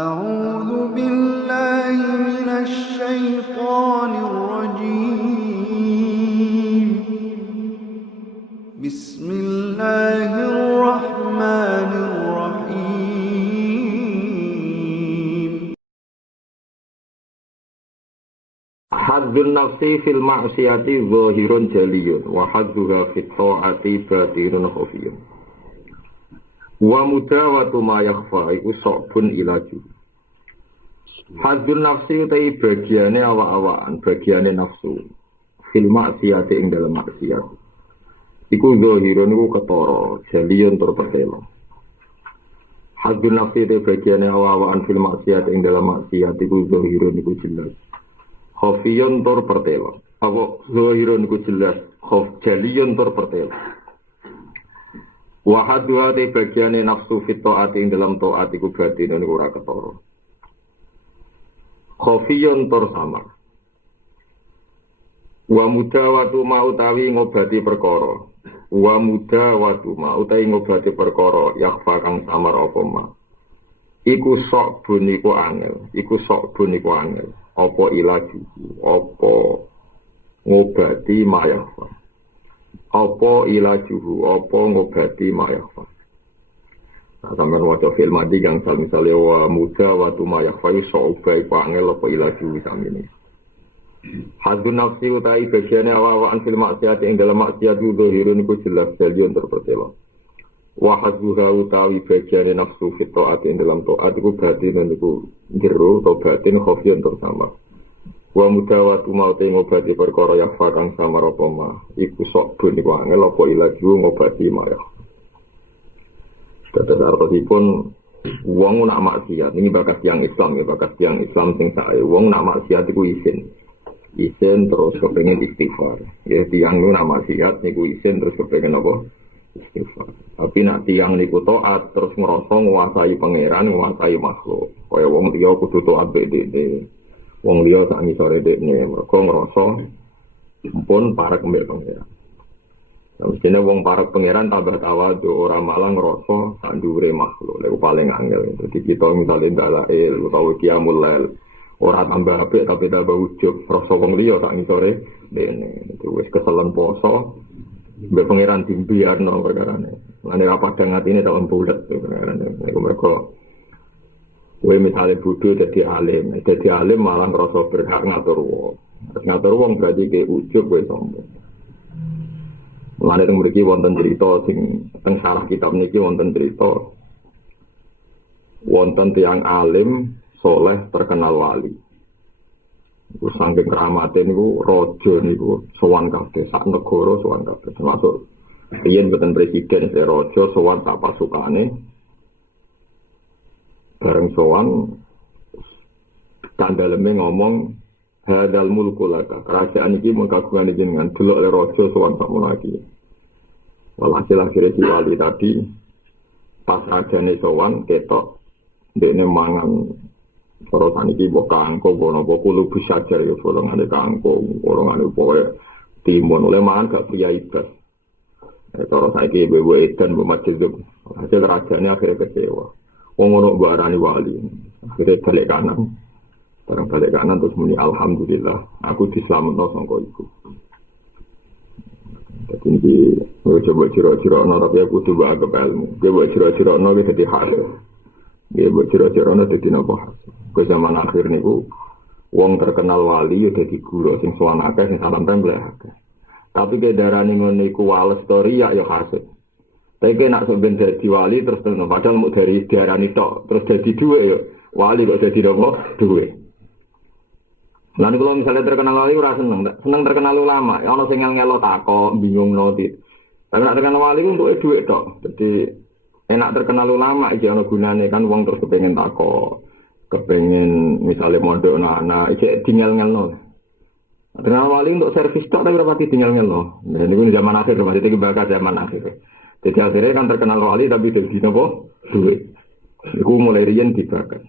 أعوذ بالله من الشيطان الرجيم بسم الله الرحمن الرحيم Hadzun nafsi fil ma'siyati zahirun jaliyun wa hadzuha fit ta'ati batinun khafiyun wa mudawatu ma yakhfa iku sabun ilaju. Hadzun nafsi utai bagiane awak-awakan, bagiane nafsu fil ma'siyati ing dalam maksiat iku zahirun iku ketara jaliyun tur pertelo. Hadzun nafsi utai bagiane awak-awakan fil ma'siyati ing dalam maksiat iku zahirun iku jelas khafiyun tur pertelo. Apa zahirun iku jelas jaliyun tur pertelo. Wa hadwa te bagiane nafsu fit taati ing dalam taat iku batin niku ora ketara. Khafiyun tur samar. Wa mudawatu ma utawi ngobati perkara. Wa mudawatu ma utawi ngobati perkara yakhfa kang samar apa ma. Iku sok bun iku angel, iku sok bun iku angel. Apa ilaju, apa ngobati ma yakhfa. Apa ilajuhu, apa ngobati mayakfa. Nah, sampai wajah film mati yang misalnya wa muda wa tu mayakfa itu so'ubai pangel apa ilajuhu samini. Hadzun nafsi utai bagiannya awal-awalan film maksiat yang dalam maksiat itu dohirun itu jelas jalion terpertelo. Wa hadzuha utawi bagiannya nafsu fit ta'at yang dalam ta'at itu batin itu jeru atau batin khofion tersama. Wa mudawatu maute ngobati perkara yang fakang sama rapoma iku sok bun iku angel apa ilaju ngobati maya. Dados artosipun wong nak maksiat ini bakas tiang Islam ya, bakas tiang Islam sing sae wong nak maksiat iku isin terus kepengin istighfar ya. Tiang nu nak maksiat niku isin terus kepengin apa istighfar, tapi nak tiang niku taat terus ngrasa nguasai pangeran nguasai makhluk kaya wong liya kudu taat bedene. Wong liya sak ngisore dekne mergo ngrasa pun parek mbek pangeran. Nah, mestine wong parek pangeran tambah tawadhu ora malah ngrasa sak dhuwure makhluk. Lha paling angel. Dadi kita misale dalail utawa qiyamul lail ora tambah apik tapi tambah ujug rasa wong liya sak ngisore dekne. Itu wis keselen poso mbek pangeran dimbiarno perkarane. Lan ora padang atine tak bulet perkarane. Iku mergo kowe misale bodho dadi alim malah ngrasa berhak ngatur wong. Ngatur wong berarti ke ujug kowe sombong. Mulane teng mriki wonten crita sing teng sarah kitab niki wonten crita wonten tiyang alim soleh terkenal wali. Iku saking keramate niku raja niku sowan kabeh sak negara sowan kabeh termasuk riyen boten presiden raja sowan sak pasukane. Bareng sowan kandhaleme ngomong hadal mulku laka kerajaan iki mengkagungane jenengan delok le raja sowan sakmono iki. Walhasil akhirnya si wali tadi pas rajane sowan ketok ndekne mangan para saniki mbok kangkung apa kulo bisa ajar ya bolongane kangkung bolongane pokoke timun oleh mangan gak priyayi blas. Cara saiki ibu edan mbok majezub hasil rajane akhirnya kecewa. Wong ono barani wali. Akhirnya balik kanan. Barang balik kanan terus muni alhamdulillah aku dislametno sangka iku. Dadi iki coba cira-cirana tapi aku kudu bae ilmu. Coba cira-cirana iki dadi hasil. Coba cira-cirana dadi napa? Ke zaman akhir niku wong terkenal wali ya dadi guru sing sowan akeh sing salam templek akeh. Tapi kedarane ngono iku wales story ya hasil. Tapi nak sampeyan dadi wali terus padahal mau dari diarani tok terus dadi dhuwit ya wali kok dadi nopo dhuwit. Lan kalau misalnya terkenal wali ora seneng terkenal ulama ana sing ngel-ngelo takok bingungno dit. Tapi nak terkenal wali ku untuk dhuwit tok. Jadi enak terkenal ulama iki ana gunane kan wong terus kepengin takok, kepengin misalnya mondok anak iki dingel-ngelno. Terkenal wali untuk servis tok tapi ora pati dingel-ngelno. Nah niku zaman akhir berarti iki bakal zaman akhir. Jadi akhirnya kan terkenal wali tapi dari nopo duit. Iku mulai riyen dibakar.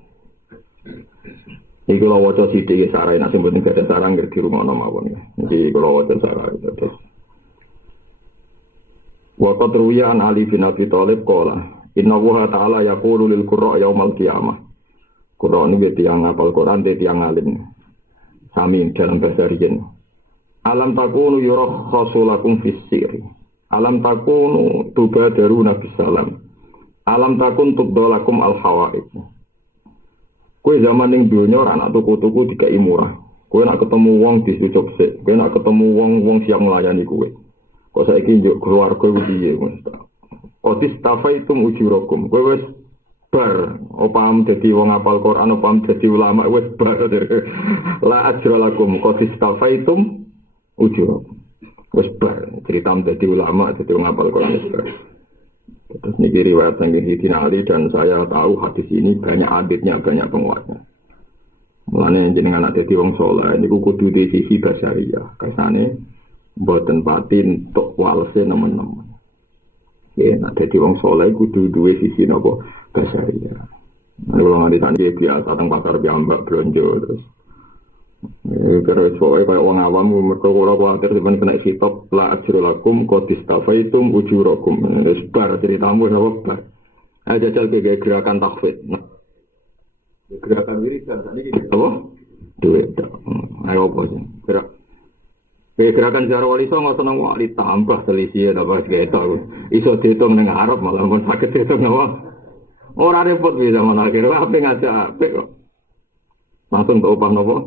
Iku kalau wajah sidik sarai nak sing penting ada sarang ngerti rumah nama mawon. Jadi kalau wajah sarai terus. Waktu teruyan Ali bin Abi Thalib qala, inna wa ta'ala yaqulu lil qurra yaumal qiyamah. Kulo ini tiang apal Quran, tiang alim. Sami dalam bahasa riyen. Alam takunu yurah khasulakum fis-sirri. Alam takunu tubadaruna bisalam. Alam takun tubdolakum al-hawaid. Kowe zaman ning donya ora nak tuku-tuku dikai murah. Kowe nak ketemu wong disucuk sik. Kowe nak ketemu wong siap melayani kowe. Kok saiki njuk keluarga piye Mas? Otis tafaitum ujurakum. Kowe wis bar opam dadi wong apal Quran, opam dadi ulama wis bar. La ajralakum otis tafaitum ujurakum. Wis bar cerita dadi ulama, dadi wong apal Quran wis bar. Terus ini riwayat yang dinali dan saya tahu hadis ini banyak aditnya, banyak penguatnya. Mulanya jenengan ada di wong soleh, ini kudu di sisi basyariah. Kasane mboten pati untuk walse nemen-nemen. Ya, ada di wong soleh kudu dua sisi nopo basyariah. Nah, kalau nggak ditanya biasa tentang pasar jambak belanja terus. Terus pokoknya kayak orang awam mereka kalau khawatir sebenarnya kena hitop la ajrulakum qadistafaitum ujurakum sebar ceritamu apa bar jajal ke gerakan takfid gerakan diri kan tadi apa duit ayo apa sih gerakan secara wali songo seneng wali tambah selisih apa segitu iso dihitung dengan Arab malah pun sakit dihitung apa orang repot bisa menakhir apa ngajak kok langsung ke upah nopo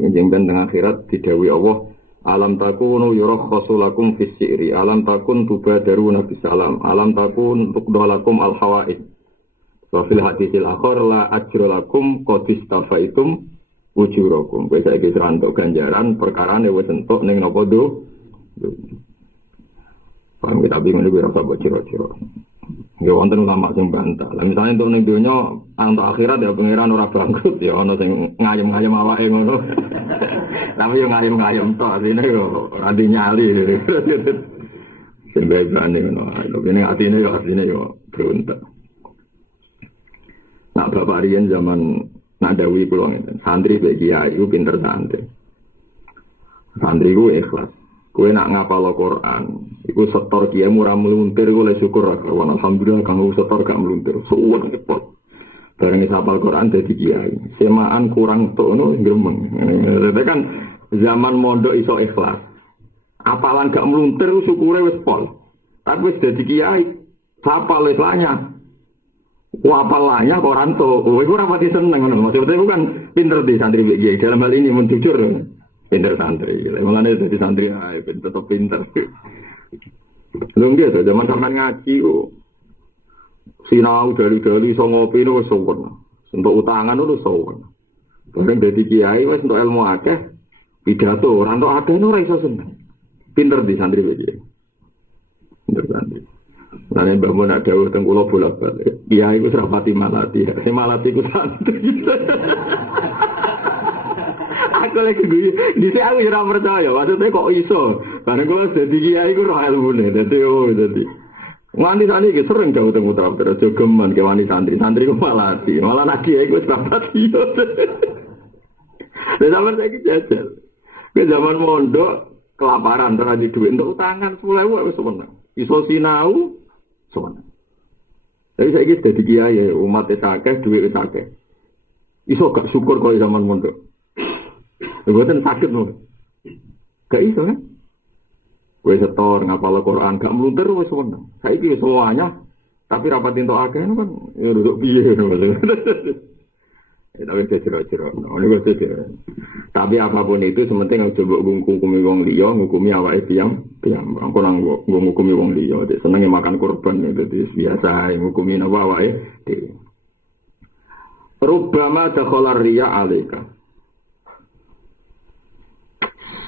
Jengben dengan akhirat didawi Allah alam takunu yurah khasulakum fis syi'ri alam takun tubadaruna bisalam alam takun tuqdalakum al hawaid wa fil hadisil akhar la ajralakum qadistafaitum ujurakum wis saiki rantuk ganjaran perkarane wis entuk ning napa do paham kita bingung iki ora sabok cira-cira ya wonten ulama sing bantah. Lah misale untuk ning donya untuk akhirat ya pangeran ora bangkrut ya ana sing ngayem-ngayem awake ngono. Tapi yo ngayem-ngayem tok atine yo ora dinyali. Sing bebane ngono. Lha atine yo beruntung. Nah bapak riyen zaman nadawi kula ngeten. Santri bek kiai iku pinter santri. Santri ku ikhlas. Kowe nak ngapal Al-Qur'an, iku setor kiai ora meluntir oleh syukur kawan. Alhamdulillah kanggo setor gak meluntir. Suwun cepet. Bareng hafal Quran dadi kiai. Semaan kurang tok ngono gremeng. Dadi kan zaman mondok iso ikhlas. Apalan gak meluntir syukure wis pol. Tapi wis dadi kiai, hafal wis lanyah. Wah apalanya kok ranto. Kowe ora pati seneng ngono. Maksudnya iku kan pinter di santri kiai. Dalam hal ini mun jujur. Pinter santri, mulane dadi santri ae tetep pinter. Lho nggih zaman sampean ngaji kok sinau dari iso ngopi niku wis sempurna. Untuk utangan niku sempurna. Bareng dadi kiai wis entuk ilmu akeh, pidato ora entuk akeh ora iso seneng. Pinter di santri iki. Pinter santri. Lan mbah mun nak dawuh teng kula bolak-balik. Kiai wis rapati malati. Sing malati ku santri. Aku lagi guyu, dhisik aku ora percaya, maksudnya kok iso. Bareng kula dadi kiai ku ora ilmune, dadi nganti saniki sering jauh teng putra-putra jogeman ke wani santri ku malah nak kiai ku wis rapati. Lah sampeyan saiki jajal. Ke zaman mondok kelaparan ora di dhuwit entuk utangan 10.000 wis seneng. Iso sinau seneng. Tapi saiki dadi kiai umat akeh, dhuwit wis akeh. Iso gak syukur kalau zaman mondok. Bukan sakit loh, gak iso kan? Gue setor ngapal Quran, gak melunter gue seneng. Saya ini semuanya, tapi rapatin to akeh kan, ya duduk biye tapi cerita-cerita, tapi apapun itu, sementing harus coba ngukumi wong liya, ngukumi awake piyam. Aku nang ngukumi wong liya, senengnya makan kurban, itu biasa, ngukumi awake. Rubbama dakhala riya alaika.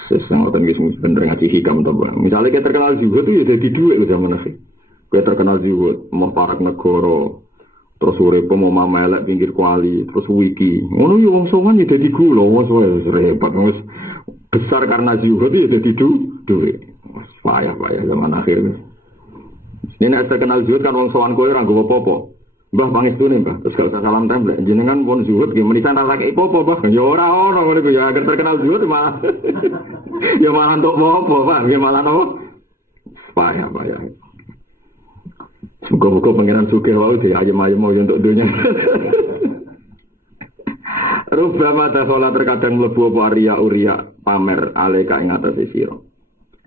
Sesangotan guys bener ngaji hikam to, Bang. Misalnya kita terkenal zuhud itu ya jadi duit zaman akhir. Kita terkenal zuhud, mau parak negara, terus urip mau mamelek pinggir kuali, terus wiki. Ngono yo wong songan ya dadi gula, wis repot, wis besar karena zuhud ya dadi duit. Wis payah zaman akhir. Ini nek terkenal zuhud kan wong sowan kowe ora nggo apa-apa. Mbah pangestune Mbah, terus gak usah salam tempel. Jenengan pun zuhud nggih menisan ra lagi apa-apa, Mbah. Ya ora ono ngono ya agar terkenal zuhud malah. Ya malah entuk apa, Pak? Ya malah ono. Payah. Muga-muga pangeran sugih wae di ayem-ayem mau untuk dunia. Rubama dakhala terkadang mlebu apa uria pamer aleka ing atase sira.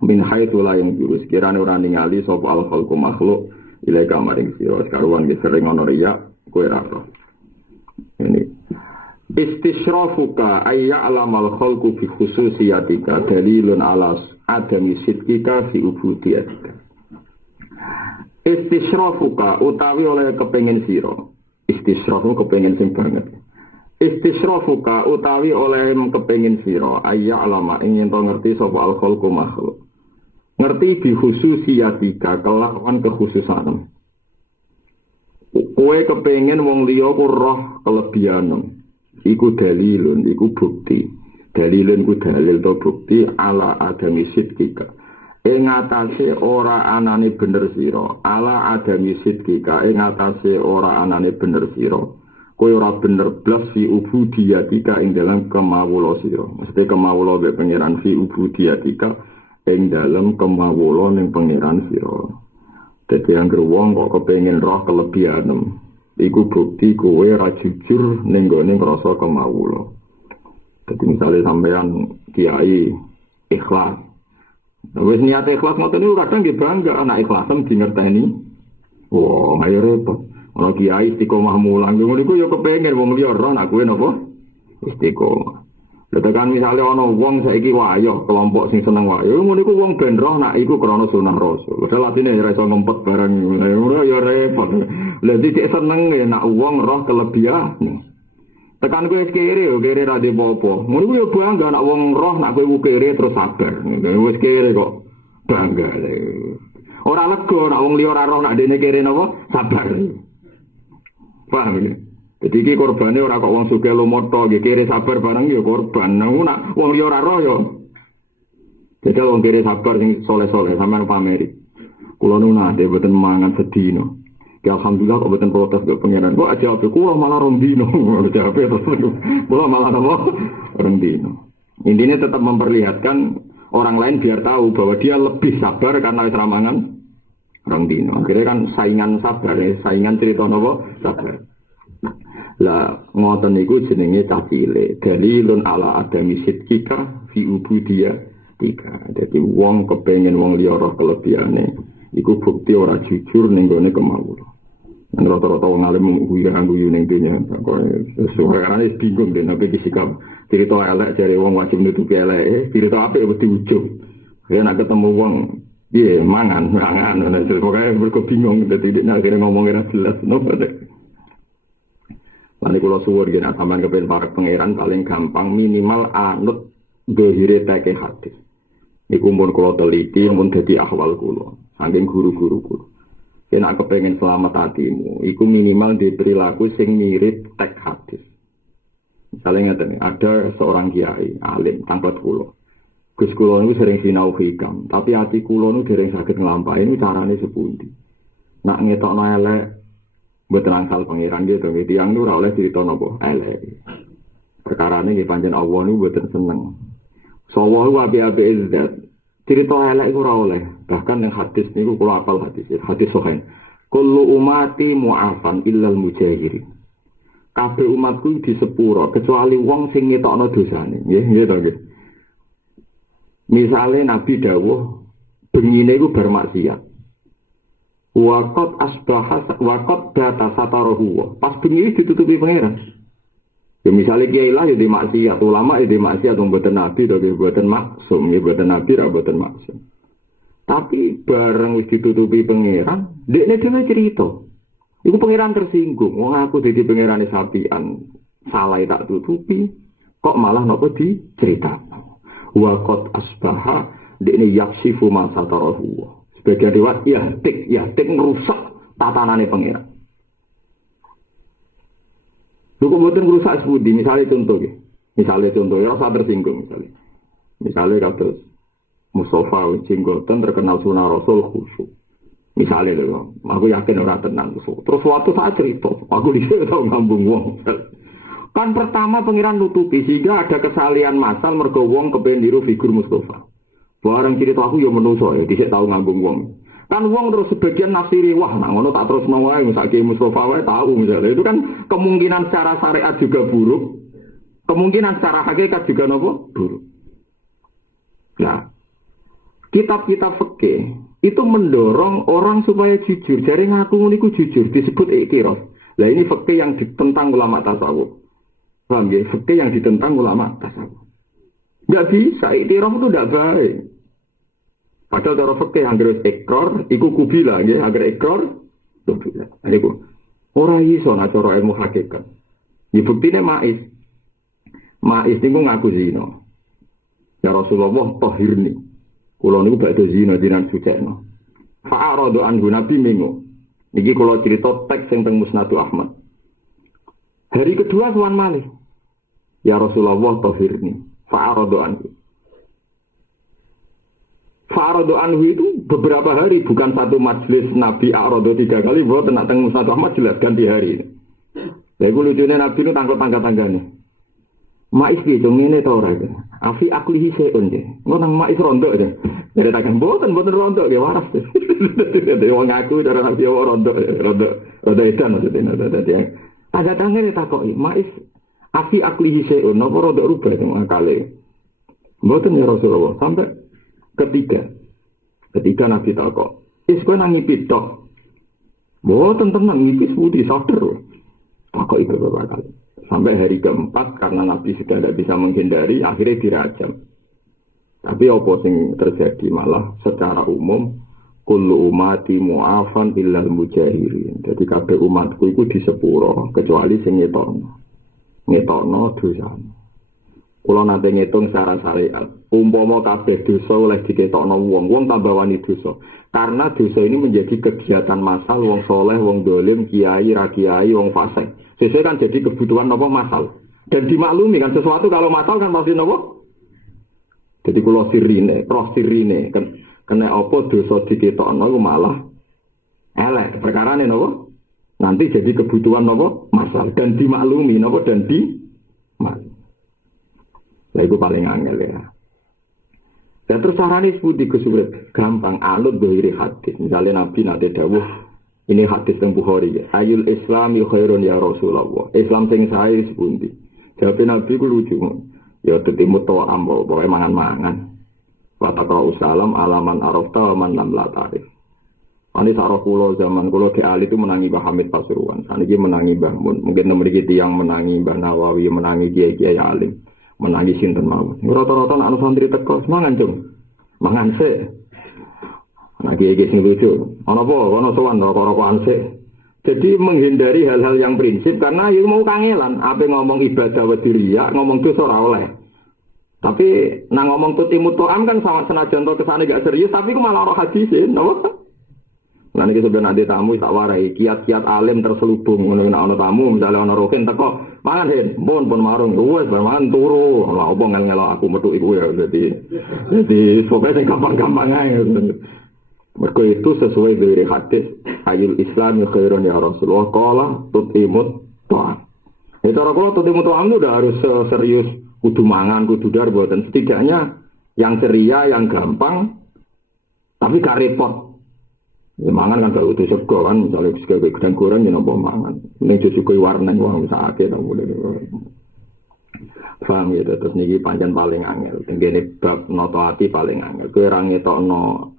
Min haitsu la yang jurus kirane ora ningali sapa al khalqu makhluk ilaika maring sira karuan ge sering ana riya kowe ra roh. Ini istisyrafuka ayya alamal khalqu fi khususiyatika dalilun ala adami sidqika fi ubudiyatika. Istisyrafuka utawi oleh kepengin sira. Istisyrafu kepengin sing banget. Istisyrafuka utawi oleh kepengin sira ayya alama ingin to ngerti sapa al khalqu makhluk. Ngerti bi khususiyatika kelawan kekhususan. Kowe kepengin wong liya ku roh kelebihan. Iku dalilun, iku bukti. Dalilun ku dalil to bukti ala adami sidqika. Ing atase ora anane bener sira. Ala adami sidqika ing atase ora anane bener sira. Kowe ora bener blas fi ubudiyatika ing dalam kemawula sira. Mesti kemawula be pangeran fi ubudiyatika ing dalam kemawula ning pangeran sira. Dadi anggere wong kok kepengin roh kelebihan, iku bukti kowe ora jujur ning gone ngrasa kemawula. Dadi misale sampean kiai ikhlas. Wis niat ikhlas ngoten niku kadang nggih bangga anak ikhlasem dingerteni. Wah, ayo repot. Ana kiai istiqomah mulang ngono iku ya kepengin wong liya roh nek kowe napa istiqomah. Tekan misalnya ana wong saiki wayo kelompok sing seneng wayo ngono iku wong ben roh nak iku krana sunah rasul. Padahal atine ora iso ngempet barang ngono ya repot. Lha iki seneng nak wong roh kelebihan. Tekan kowe kere yo kere ra dipopo. Ngono iku yo bangga nak wong roh nak kowe kere terus sabar. Wis kere kok bangga. Ora lega nak wong liya ora roh nak dene kere napa sabar. Paham ya? Jadi iki korbane ora kok wong sugih lumoto nggih kere sabar bareng ya korban. Nang nak wong liya ora roh ya. Jadi wong kere sabar sing soleh-soleh sampean pameri. Kula nu nate boten mangan sedina. Ya alhamdulillah kok boten protes ke pangeran. Kok aja ape kula malah rong dino. Jawabe terus kula malah apa? Rong dino. Intinya tetap memperlihatkan orang lain biar tahu bahwa dia lebih sabar karena wis ramangan rong dino. Akhirnya kan saingan sabar, saingan cerita napa? Sabar. Lah ngoten niku jenenge tafile dalilun ala adami sidqika fi ubudiyatika. Dadi wong kepengin wong liya roh kelebihane iku bukti ora jujur ning gone kemawon. Rata-rata wong alim guyu ning dunya kok suarane bingung den apa iki sikap cerita elek jare wong wajib nutupi elek cerita apik wedi ujug. Ya nek ketemu wong piye mangan pokoke mergo bingung dadi nek akhire ngomong ora jelas nopo. Lan kula suwun yen sampean kepen para pangeran paling gampang minimal anut dohire teke hadis. Iku mun kula teliti mun dadi ahwal kula saking guru-guru kula. Yen aku kepengen selamat hatimu, iku minimal di perilaku sing mirip tek hadis. Misalnya ngeten, ada seorang kiai alim tangkat kula. Gus kula niku sering sinau hikam, tapi hati kula niku dereng saged nglampahi niku carane sepundi. Nak ngetokno elek mboten angsal pangeran gitu, tiyang niku ora oleh crita napa elek. Perkarane nggih pancen Allah niku mboten seneng. Sawa ku api-api zat. Cerita elek iku ora oleh. Bahkan yang hadis niku kula apal hadis. Hadis sahih. Kullu umati mu'afan illal mujahirin. Kabeh umatku di sepuro kecuali wong sing ngetokno dosane. Nggih to nggih. Misale Nabi dawuh bengine iku bar maksiat. Waqat asbaha waqat bata sataruhu. Pas bengi ditutupi pangeran. Ya misalnya kiai lah ya di maksiat, ulama ya di maksiat, mboten nabi to mboten maksum, ya mboten nabi ra mboten maksum. Tapi bareng wis ditutupi pangeran, dekne dhewe cerita. Iku pangeran tersinggung, wong aku dadi pangerane sapian, salah tak tutupi, kok malah napa diceritakno. Wa qad asbaha dekne yaksifu ma satarahu. Sebagian riwayat ya tik ngrusak tatanane pangeran. Lu kok mboten ngrusak sepundi, misalnya contoh ya rasa tersinggung misalnya kados Mustafa Jenggoten terkenal sunah Rasul khusyuk. Misalnya lho, aku yakin ora tenan khusyuk. Terus suatu saat cerita, aku dhisik tau ngambung wong. Kan pertama pangeran nutupi sehingga ada kesalian masal mergo wong kepen niru figur Mustafa. Bareng cerita aku ya menungso ya dhisik tau ngambung wong. Kan wong terus sebagian nafsiri wah nah ngono tak terus wae misalnya Mustafa wae tahu misalnya itu kan kemungkinan secara syariat juga buruk Kemungkinan secara hakikat juga nopo buruk. Nah, kitab-kitab fikih itu mendorong orang supaya jujur. Jadi ngaku niku jujur disebut iktiraf. Lah ini fikih yang ditentang ulama tasawuf. Paham ya? Fikih yang ditentang ulama tasawuf. Enggak bisa, iktiraf itu tidak baik. Padahal cara fikih yang harus ikrar, iku kubila nggih, agar ikrar kubila. Niku ora iso nek cara ilmu hakikat. Ya buktine Maiz. Maiz niku ngaku zina. Ya Rasulullah tahirni. Kula niku badhe zina jinan sucekno. Fa'aradu anhu Nabi minggu. Niki kula cerita teks sing teng Musnadu Ahmad. Hari kedua sowan malih. Ya Rasulullah tahirni. Fa'aradu anhu. Fa'aradu anhu itu beberapa hari, bukan satu majlis Nabi A'radu 3 kali, bahwa tenak teng Musnad Ahmad jelas ganti hari. Lha iku lucune Nabi itu tangga-tanggane. Maiz piye to ngene ta ora iki? Afi aklihi seun je. Ngono nang Maiz rondo aja. Dari takkan boten rondo ya waras. Dadi wong aku dari Nabi rondo edan maksudnya dadi. Ada tangane takoki, Maiz afi aklihi seun napa rondo rubah sing akale. Boten ya Rasulullah sampai Ketika Nabi takok, kowe nang ngipit tok. Mboten tenan ngipis putih sadar. Takok itu beberapa kali. Sampai hari keempat karena Nabi sudah tidak bisa menghindari, akhirnya dirajam. Tapi apa sing terjadi malah secara umum kullu umati mu'afan illal mujahirin. Jadi kabeh umatku iku disepuro kecuali sing ngetokno dosa. Kula nate ngitung secara syariat, umpama kabeh dosa oleh diketokno wong tambah wani dosa. Karena dosa ini menjadi kegiatan massal wong soleh, wong dolim, kiai, ra kiai, wong fasik. Sesuai kan jadi kebutuhan nopo massal. Dan dimaklumi kan sesuatu kalau massal kan pasti nopo. Jadi kula sirine, kena apa dosa diketokno malah elek. Perkarane nopo? Nanti jadi kebutuhan nopo massal dan dimaklumi nopo dan dimaklumi. Lah itu paling angel ya. Dan terus carane sepundi kesulit gampang alut dohiri hadis. Misalnya Nabi nate dawuh ini hadis teng Bukhari ya. Ayul Islami khairun ya Rasulullah. Islam sing sae sepundi. Jawab Nabi ku lucu. Ya tetimu ta'am pokoke mangan-mangan. Wa taqra'u salam alaman arafta wa man lam la ta'rif. Ani sarah kula zaman kula ke ali itu menangi Mbah Hamid Pasuruan. Saniki menangi Mbah Mun. Mungkin mriki tiyang menangi Mbah Nawawi, menangi kiai-kiai alim. Menangis sinten mawon. Rata-rata anak santri teko mangan cung. Mangan sik. Ana kiye-kiye sing lucu. Ana apa? Ana sowan rokok-rokokan sik. Jadi menghindari hal-hal yang prinsip karena iku mau kangelan, ape ngomong ibadah wediriya, ngomong dosa ora oleh. Tapi nang ngomong tutimu to'am kan sama senajan to kesane gak serius, tapi ku malah ora hadis, napa? Nah ini sebenarnya nanti tamu tak warai kiat-kiat alim terselubung ngono ana tamu misalnya ana roken teko mangan hen pun marung wes mangan turu lha opo ngel-ngelo aku metu iku ya dadi pokoke sing gampang-gampang ae mergo itu sesuai dari hadis ayul islam khairun ya Rasulullah qala tutimut ta'am. Itu cara kula tutimut ta'am itu udah harus serius kudu mangan kudu dar buatan setidaknya yang ceria yang gampang tapi gak repot. Ya mangan kan gak utuh sego kan, misalnya segala gedang goreng ya nopo mangan. Ini justru kue warna wong bisa akeh tak boleh. Paham ya, terus niki pancen paling angel. Tenggene bab noto ati paling angel. Kue ra ngetokno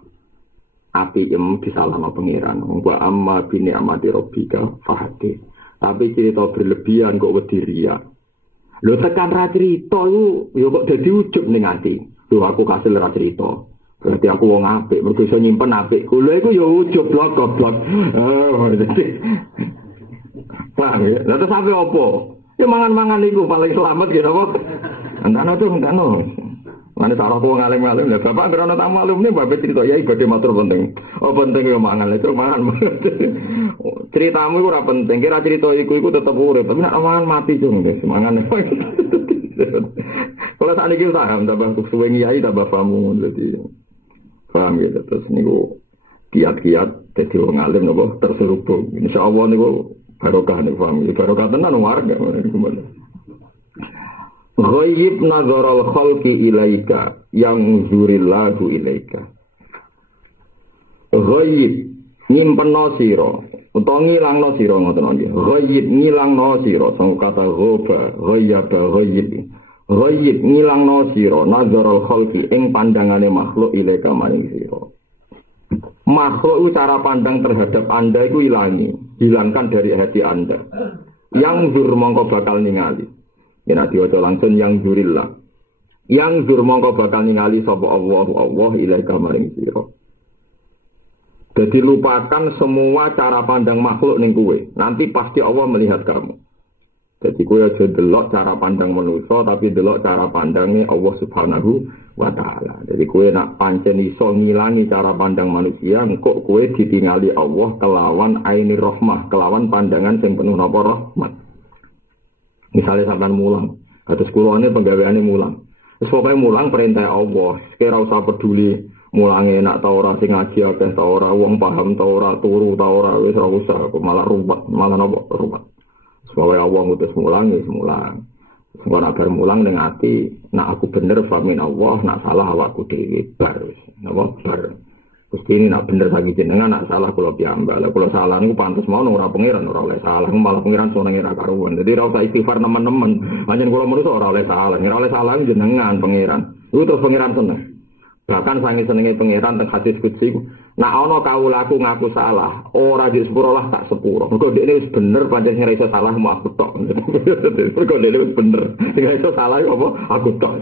api disalahno pangeran. Wa amma bini amati rabbika fahati. Tapi cerita berlebihan kok wedi riya. Lho tekan ra cerita iku ya kok dadi ujub ning ati. Lho aku kasil ra cerita. Berarti aku wong apik, mergo iso nyimpen apik. Kula iku ya ujug blok goblok. Paham ya? Lah terus sampe opo? Ya mangan-mangan iku paling selamat gitu apa? Entano. Mane sarah wong alim-alim lha bapak ngrono tamu alumni mbak cerita ya ibadah matur penting. Oh penting ya mangan, itu mangan. Ceritamu iku ora penting, kira cerita iku tetep urip, tapi nek mangan mati cung deh, mangan. Kalau sakniki paham tambah suwe ngiyai tambah paham dadi paham gitu, terus niku kiat-kiat dadi wong alim napa terselubung. Insyaallah niku barokah niku paham. Barokah tenan warga niku. Ghaib nazaral khalqi ilaika yang zurillahu ilaika. Ghaib nyimpenno sira Utawa ngilangno sira ngoten nggih. Ghayyib ngilangno sira sang kata ghaba, ghayyaba, ghayyib. Ghayyib ngilangno sira nazarul khalqi ing pandangane makhluk ilaika maring sira. Makhluk itu cara pandang terhadap Anda itu hilangkan dari hati Anda. Yang zur mongko bakal ningali. Ya diwaca langsung yang zurillah. Yang zur mongko bakal ningali sapa Allah ilaika maring sira. Jadi lupakan semua cara pandang makhluk ning kowe. Nanti pasti Allah melihat kamu. Jadi kowe aja delok cara pandang manusia tapi delok cara pandangnya Allah Subhanahu wa taala. Jadi kowe nak pancen iso ngilangi cara pandang manusia, engko kowe ditingali Allah kelawan aini rahmah, kelawan pandangan sing penuh napa rahmat. Misalnya sampean mulang, kados kula ne penggaweane mulang. Wis pokoke mulang perintah Allah, kira usah peduli mulange enak ta ora sing ngaji akeh ta ora wong paham ta ora turu ta ora wis ora usah kok malah ruwet malah napa ruwet supaya Allah ngutus mulang wis mulang ora bar mulang ning ati nak aku bener famin Allah nak salah awakku dhewe bar wis napa bar Gusti ini nak bener saiki jenengan nak salah kula piyambak lha kula salah niku pantes mawon ora pangeran ora oleh salah malah pangeran senenge ra karuan dadi ora usah istighfar nemen-nemen pancen kula manusa ora oleh salah jenengan pangeran iku terus pangeran seneng. Bahkan sange senenge pangeran teng hadis qudsi nak ana kawulaku ngaku salah ora di sepuro lah tak sepuro mergo dekne wis bener pancen sing iso salah mau aku tok mergo dekne wis bener sing iso salah apa aku tok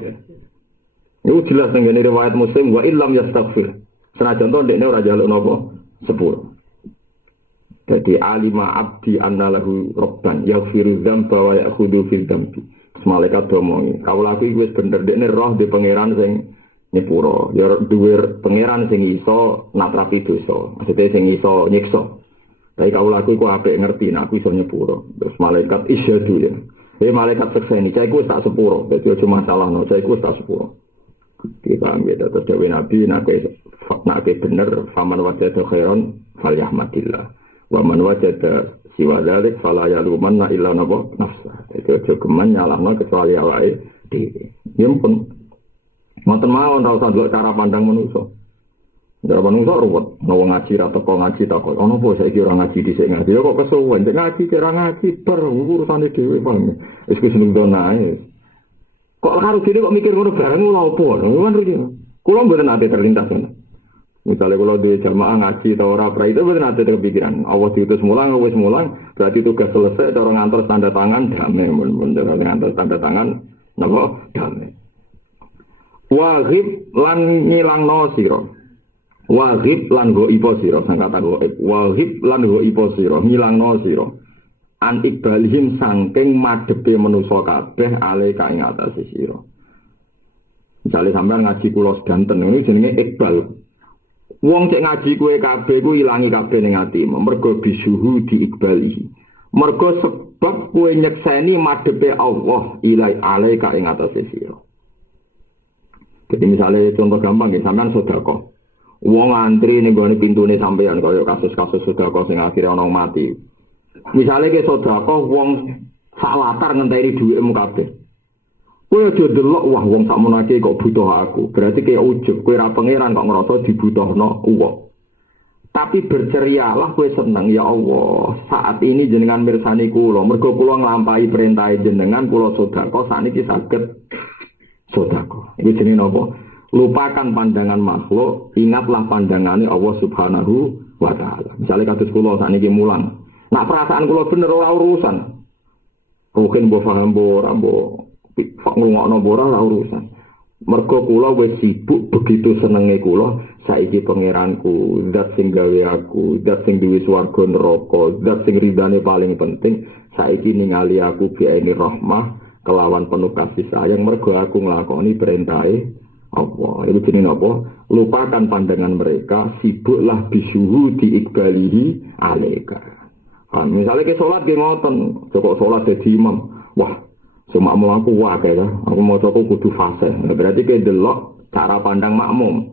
iku jelas nang ngene riwayat Muslim wa illam yastaghfir senajan to dekne ora njaluk napa sepuro. Jadi alima abdi anna lahu rabban yaghfiru dzamba wa ya'khudhu fil dzambi malaikat domongi kawulaku iki wis bener dekne roh di pangeran sing nyepuro, ya duwe pangeran sing iso natrapi dosa, maksudnya sing iso nyiksa. Tapi kawulaku iku apik ngerti nek aku iso nyepuro. Terus malaikat isyadu ya. Malaikat sekseni, cah iku wis tak sepuro, dadi aja masalahno, cah iku wis tak sepuro. Kita ambil terus dawuh Nabi nek bener faman wajada khairan falyahmadillah. Wa man wajada siwa dzalik fala yalumanna illa nafsa. Dadi aja geman nyalahno kecuali awake dhewe. Ya pun ngoten mawon ora usah delok cara pandang manusa. Cara manusa ruwet, wong ngaji ra teko ngaji takon. Ono apa saiki ora ngaji dhisik ngaji. Ya kok kesuwen, ngaji cara ngaji bar urusane dhewe paham. Wis seneng donae. Kok karo dene kok mikir ngono bareng lha opo? Kan rugi. Kula mboten ate terlintas ngono. Misalnya kalau di jamaah ngaji atau ora pra itu mboten ate kepikiran. Allah diutus mulang, wis mulang, berarti tugas selesai cara ngantor tanda tangan damai, bener ngantor tanda tangan napa damai. Wahib lan ngilangno sira. Wahib lan go ipo sira sang kata go. Wahib lan go ipo sira ngilangno sira. An ikbalihim saking madhepe manusa kabeh ale ka ing atase sira. Misale sampean ngaji kula sedanten niku jenenge ikbal. Wong cek ngaji kowe kabeh ku ilangi kabeh ning atimu mergo bisuhu diikbalihi. Mergo sebab kowe nyekseni madhepe Allah ilai ale ka ing atase sira. Jadi misalnya contoh gampang ya, sampean sedekah. Wong antri ning gone pintune sampean kaya kasus-kasus sedekah sing akhire ana mati. Misalnya ke sedekah wong sak latar ngenteni dhuwitmu kabeh. Kowe aja delok wah wong sak menake kok butuh aku. Berarti kowe ujug, kowe ra pangeran kok ngrasa dibutuhno wong. Tapi bercerialah kowe seneng ya Allah. Saat ini jenengan mirsani kula, mergo kula nglampahi perintah jenengan kula sedekah sakniki saged sedekah. Iki jenenge napa? Lupakan pandangan makhluk, ingatlah pandangannya Allah Subhanahu wa taala. Misalnya kados kula sakniki mulang. Nak perasaan kula bener ora urusan. Mungkin mbok paham ora mbok ngrungokno ora urusan. Mergo kula wis sibuk begitu senenge kula saiki pangeranku, zat sing gawe aku, zat sing duwe swarga neraka, zat sing ridane paling penting saiki ningali aku bi aini rahmah kelawan penuh kasih sayang mergo aku nglakoni perintahe Allah. Itu jenenge apa? Lupakan pandangan mereka, sibuklah bisuhu diikbalihi alaika. Kan misalnya ke salat ge ngoten, kok salat dadi imam. Wah, semakmum aku wae ya. Aku maca kudu fase. Berarti ke delok cara pandang makmum.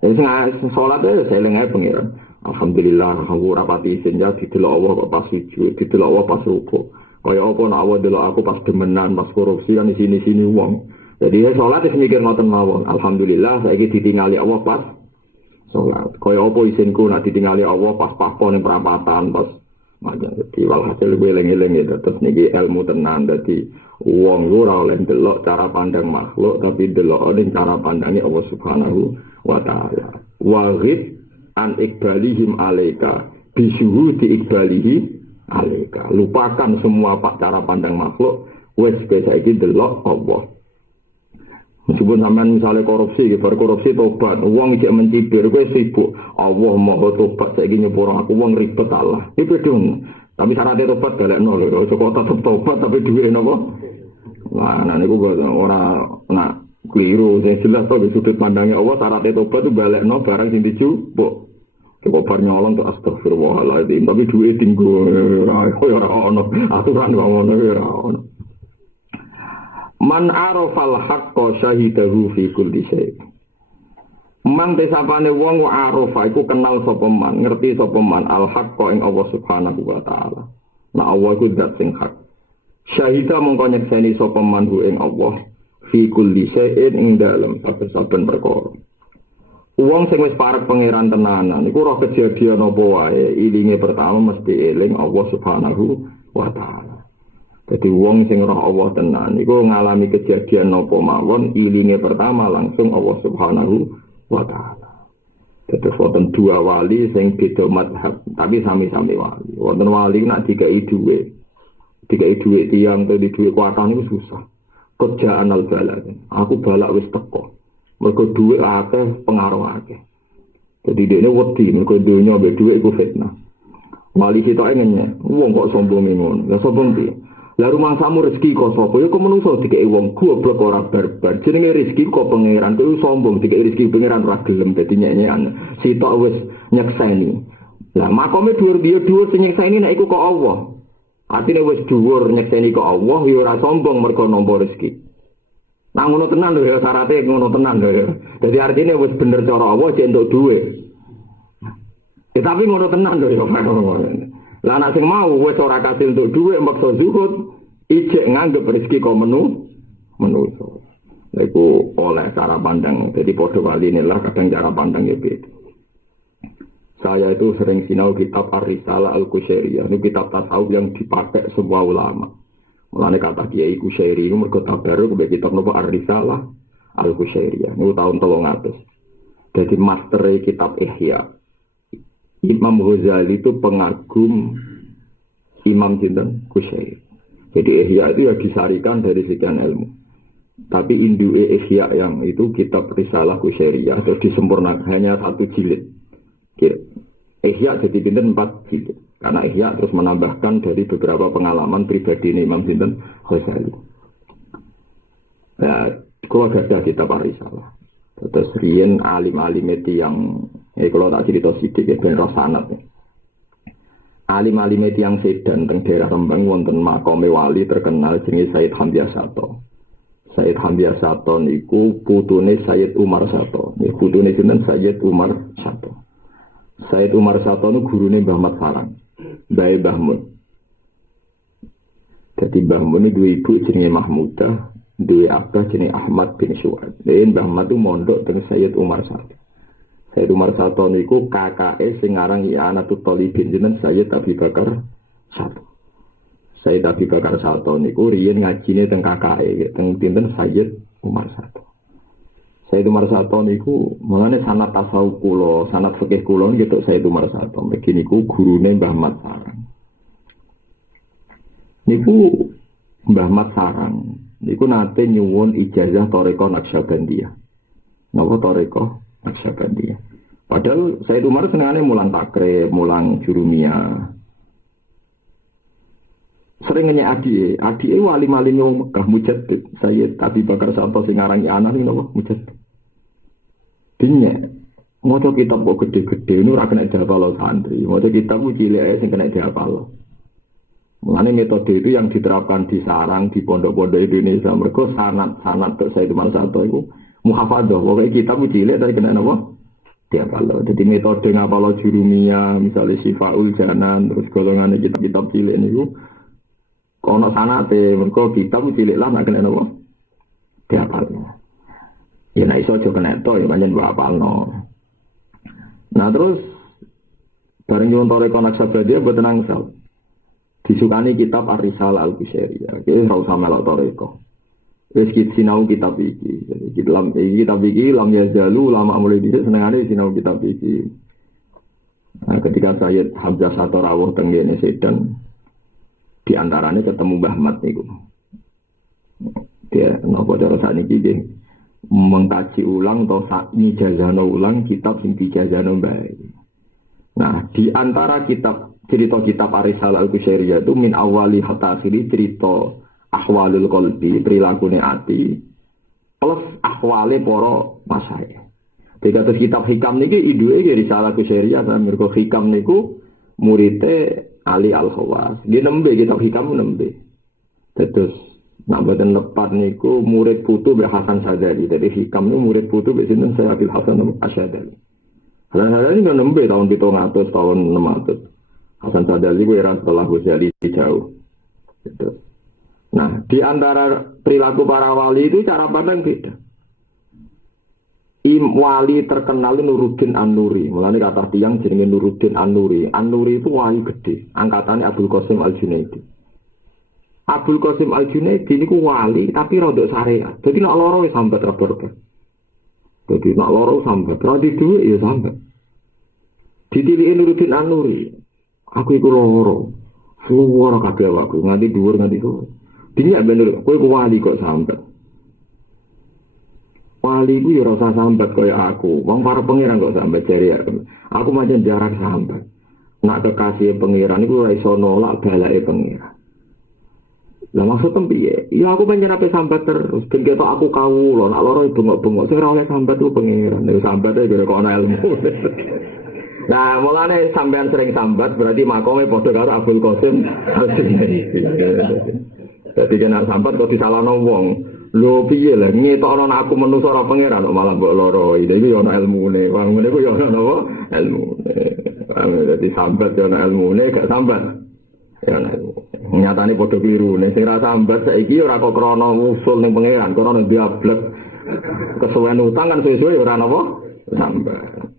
Sing salat e seling ae pengiran. Alhamdulillah aku rapati senja didelok Allah kok pas sujud, didelok Allah pas rukuk. Kaya apa nak awak delok aku pas demenan, pas korupsi kan di sini-sini wong. Jadi salat wis mikir ngoten mawon. Alhamdulillah saiki ditingali Allah pas salat. Kaya apa isinku nak ditingali Allah pas pakon ning perapatan, pas Macam dadi walhasil eling-eling ya terus niki ilmu tenan dadi wong ora oleh ndelok cara pandang makhluk tapi ndelok ning cara pandangnya Allah Subhanahu wa taala. Waghib an ikbalihim alaika bisuhudi ikbalihi alaika. Lupakan semua pak cara pandang makhluk, wis saiki ndelok Allah. Meskipun sampean misalnya korupsi, berkorupsi tobat, uang ijek mencibir, gue sibuk. Allah mau tobat, saya ingin nyepura aku, uang ribet Allah. Itu dong. Tapi syaratnya tobat balik nol. Kok tetap tobat tapi duit nopo. Nah, ini gue orang nak keliru. Saya jelas tuh di sudut pandangnya Allah, syaratnya tobat itu balik nol barang sing dijupuk. Kok bar nyolong tuh astagfirullahaladzim. Tapi duit tinggu, orang aturan ngono orang. Man arafal haqqa syahidahu fi kulli syai. Man tesapane wong arafa iku kenal sapa man, ngerti sapa man al haqqa ing Allah Subhanahu wa taala. Nah Allah iku zat sing hak. Syahida mongko nyekseni sapa man ing Allah fi kulli syai'in ing dalem saben-saben perkara. Wong sing wis parek pangeran tenanan iku roh kejadian apa wae, ilinge pertama mesti eling Allah Subhanahu wa taala. Jadi wong sing roh Allah tenan iku ngalami kejadian napa mawon ilinge pertama langsung Allah Subhanahu wa taala. Jadi wonten dua wali sing beda mazhab tapi sami-sami wali. Wonten wali nak dikai dhuwit. Dikai dhuwit tiyang to di dhuwit kuwatan niku susah. Kerjaan al balak. Aku balak wis teko. Mergo dhuwit akeh pengaruh akeh. Jadi dene wedi mergo donya mbek dhuwit iku fitnah. Wali sitoke ngenyek. Wong kok sombong ngono. Lah sombong piye? Lah rumah samu rezeki kok sapa? Ya kok menungso dikeki wong goblok ora barbar. Jenenge rezeki kok pangeran, kuwi sombong dikeki rezeki pangeran ora gelem dadi nyek-nyekan. Sitok wis nyekseni. Lah makome dhuwur sing nyekseni nek iku kok Allah. Artine wis dhuwur nyekseni kok Allah ya ora sombong mergo nampa rezeki. Nah ngono tenan lho ya syaraté ngono tenan lho ya. Dadi artine wis bener cara Allah jek entuk dhuwit. Tapi ngono tenan lho ya. Lah anak sing mau wis ora kasil untuk dhuwit maksa zuhud, ijek nganggep rezeki kok menuso. Lha iku oleh cara pandang. Jadi padha waline lah kadang cara pandang ya beda. Saya itu sering sinau kitab Ar-Risalah Al-Qusyairiyah. Ini kitab tasawuf yang dipakai semua ulama. Mulane kata Kiai Qusyairi itu mergo tabaruk mbek kitab napa Ar-Risalah Al-Qusyairiyah. Niku tahun 300. Jadi master kitab Ihya. Imam Ghazali itu pengagum Imam Sinten Qusyairi. Jadi Ihya itu ya disarikan dari sekian ilmu. Tapi induke Ihya yang itu kitab Risalah Qusyairiyah atau disempurnakan hanya 1 jilid. Ihya jadi pinten 4 jilid. Karena Ihya terus menambahkan dari beberapa pengalaman pribadi Imam Sinten Ghazali. Nah, kalau ada kitab Risalah. Terus riyen alim-alim itu yang kalau tak cerita sedikit ben rosanat. Alim-alim itu yang sedan teng daerah Rembang wonten makome wali terkenal jenenge Said Hamdiah Sato. Said Hamdiah Sato niku putune Sayyid Umar Sato. Niku putune sinten Sayyid Umar Sato. Sayyid Umar Sato niku gurune Mbah Mat Sarang. Mbah Mun. Dadi Mbah Mun niku ibu jenenge Mahmudah. Dua abah jenis Ahmad bin Syu'ad. Dan Mbah Ahmad itu mondok dengan Sayyid Umar Sato. Sayyid Umar Sato niku kakake sing aran I'anatul Thalibin jeneng Sayyid Abi Bakar Sato. Sayyid Abi Bakar Sato niku riyen ngajine teng kakake teng pinten Sayyid Umar Sato. Sayyid Umar Sato niku mulane sanad tasawuf kula, sanad fikih kula niku Sayyid Umar Sato. Mriki niku gurune Mbah Mat Sarang. Niku Mbah Mat Sarang niku nate nyuwun ijazah Thariqah Naqsyabandiyah. Napa Thariqah Naqsyabandiyah? Padahal Sayyid Umar senengane mulang takrib, mulang jurumiyah. Sering ngenyek adike wali-wali wong Mekah mujaddid. Sayyid Abi Bakar Sato sing aran anak niku napa mujaddid. Dinyek maca kitab kok gede-gede niku ora kena dihafal santri. Maca kitab ku cilik ae sing kena dihafal. Mengenai metode itu yang diterapkan di sarang, di pondok-pondok Indonesia. Mereka sanat untuk saya Umar Sato itu muhafadah. Pokoknya kita cilik dari kena apa? Dia kalau. Jadi metode ngapalo jurumiyah, misalnya Syifaul Janan, terus golongan kitab-kitab cilik ini. Kalau sanate, mereka kita cilik lah nak kena apa? Dia kalau. Ya nak iso aja kena itu, ya banyak apalno. Nah terus bareng nyuwun Thariqah Naqsyabandiyah buat tenang sal. disukani kitab Ar-Risalah Al-Qusyairiyah. Iki ora usah melok toreko. Wis sinau kitab iki. Kitab iki lam yazalu lama mulai dhisik senengane sinau kitab iki. Nah, ketika Sayyid Hamzah Satorawuh teng ngene Sedan di antaranya ketemu Mbah Mat niku. Dia napa cara sakniki nggih mengkaji ulang atau ngijazahno ulang kitab sing dijazahno bae. Nah, di antara cerita kitab Ar-Risalah Al-Qusyairiyah itu min awali hatta akhiri cerita ahwalul qalbi, prilakune ati, plus ahwale para masyayikh. Degatus kitab hikam niki iduke Risalah Qusyairiyah ta mergo hikam niku murite Ali Al-Khawas. Nggih nembe kitab hikam nembe. Terus nak boten lepat niku murid putu Mbah Hasan Sadali. Jadi hikam niku murid putu mbek sinten Syekh Abdul Hasan Asyadali. Hasan Sadali niku nembe tahun 700 tahun 600. Hasan Sadali ku era setelah Ghazali jauh. Gitu. Nah, di antara perilaku para wali itu cara pandang beda. Wali terkenal Nuruddin An-Nuri. Mulane kata tiyang jenenge Nuruddin An-Nuri. An-Nuri itu wali gede, angkatane Abdul Qasim Al-Junaidi. Abdul Qasim Al-Junaidi niku wali tapi rodok syariat. Jadi nek loro wis sambat reber. Jadi nek loro sambat, ra di dhuwit ya sambat. Ditiliki Nuruddin An-Nuri. Aku iku loro. Suwara kabeh awakku nganti dhuwur nganti suwe. Dinyak bener, kowe wali kok sambat. Wali ku ya rasa sambat kaya aku. Wong para pangeran kok sambat jari aku. Aku macam jarak sambat. Nak kekasih pangeran iku ora iso nolak balake pangeran. Lah maksudnya piye? Ya aku pancen ape sambat terus ben ketok aku kawula, nak loro bengok-bengok sing ora oleh sambat ku pangeran. Nek sambat e kok ana ilmu. Nah, mulane sampean sering sambat berarti makome padha karo Abdul Qasim. Jadi kena sambat kok disalahno wong. Lho piye lah ngetokno aku manusa ora pangeran kok malah mbok loro. Iki yo ana ilmune. Wong ngene ku yo ana napa? Ilmune. Dadi sambat yo ana ilmune, gak sambat. Ya ana. Nyatane padha kliru. Nek sing ra sambat saiki ora kok krana usul ning pangeran, krana diablek. Kesuwen utang kan suwe-suwe ora napa? Sambat.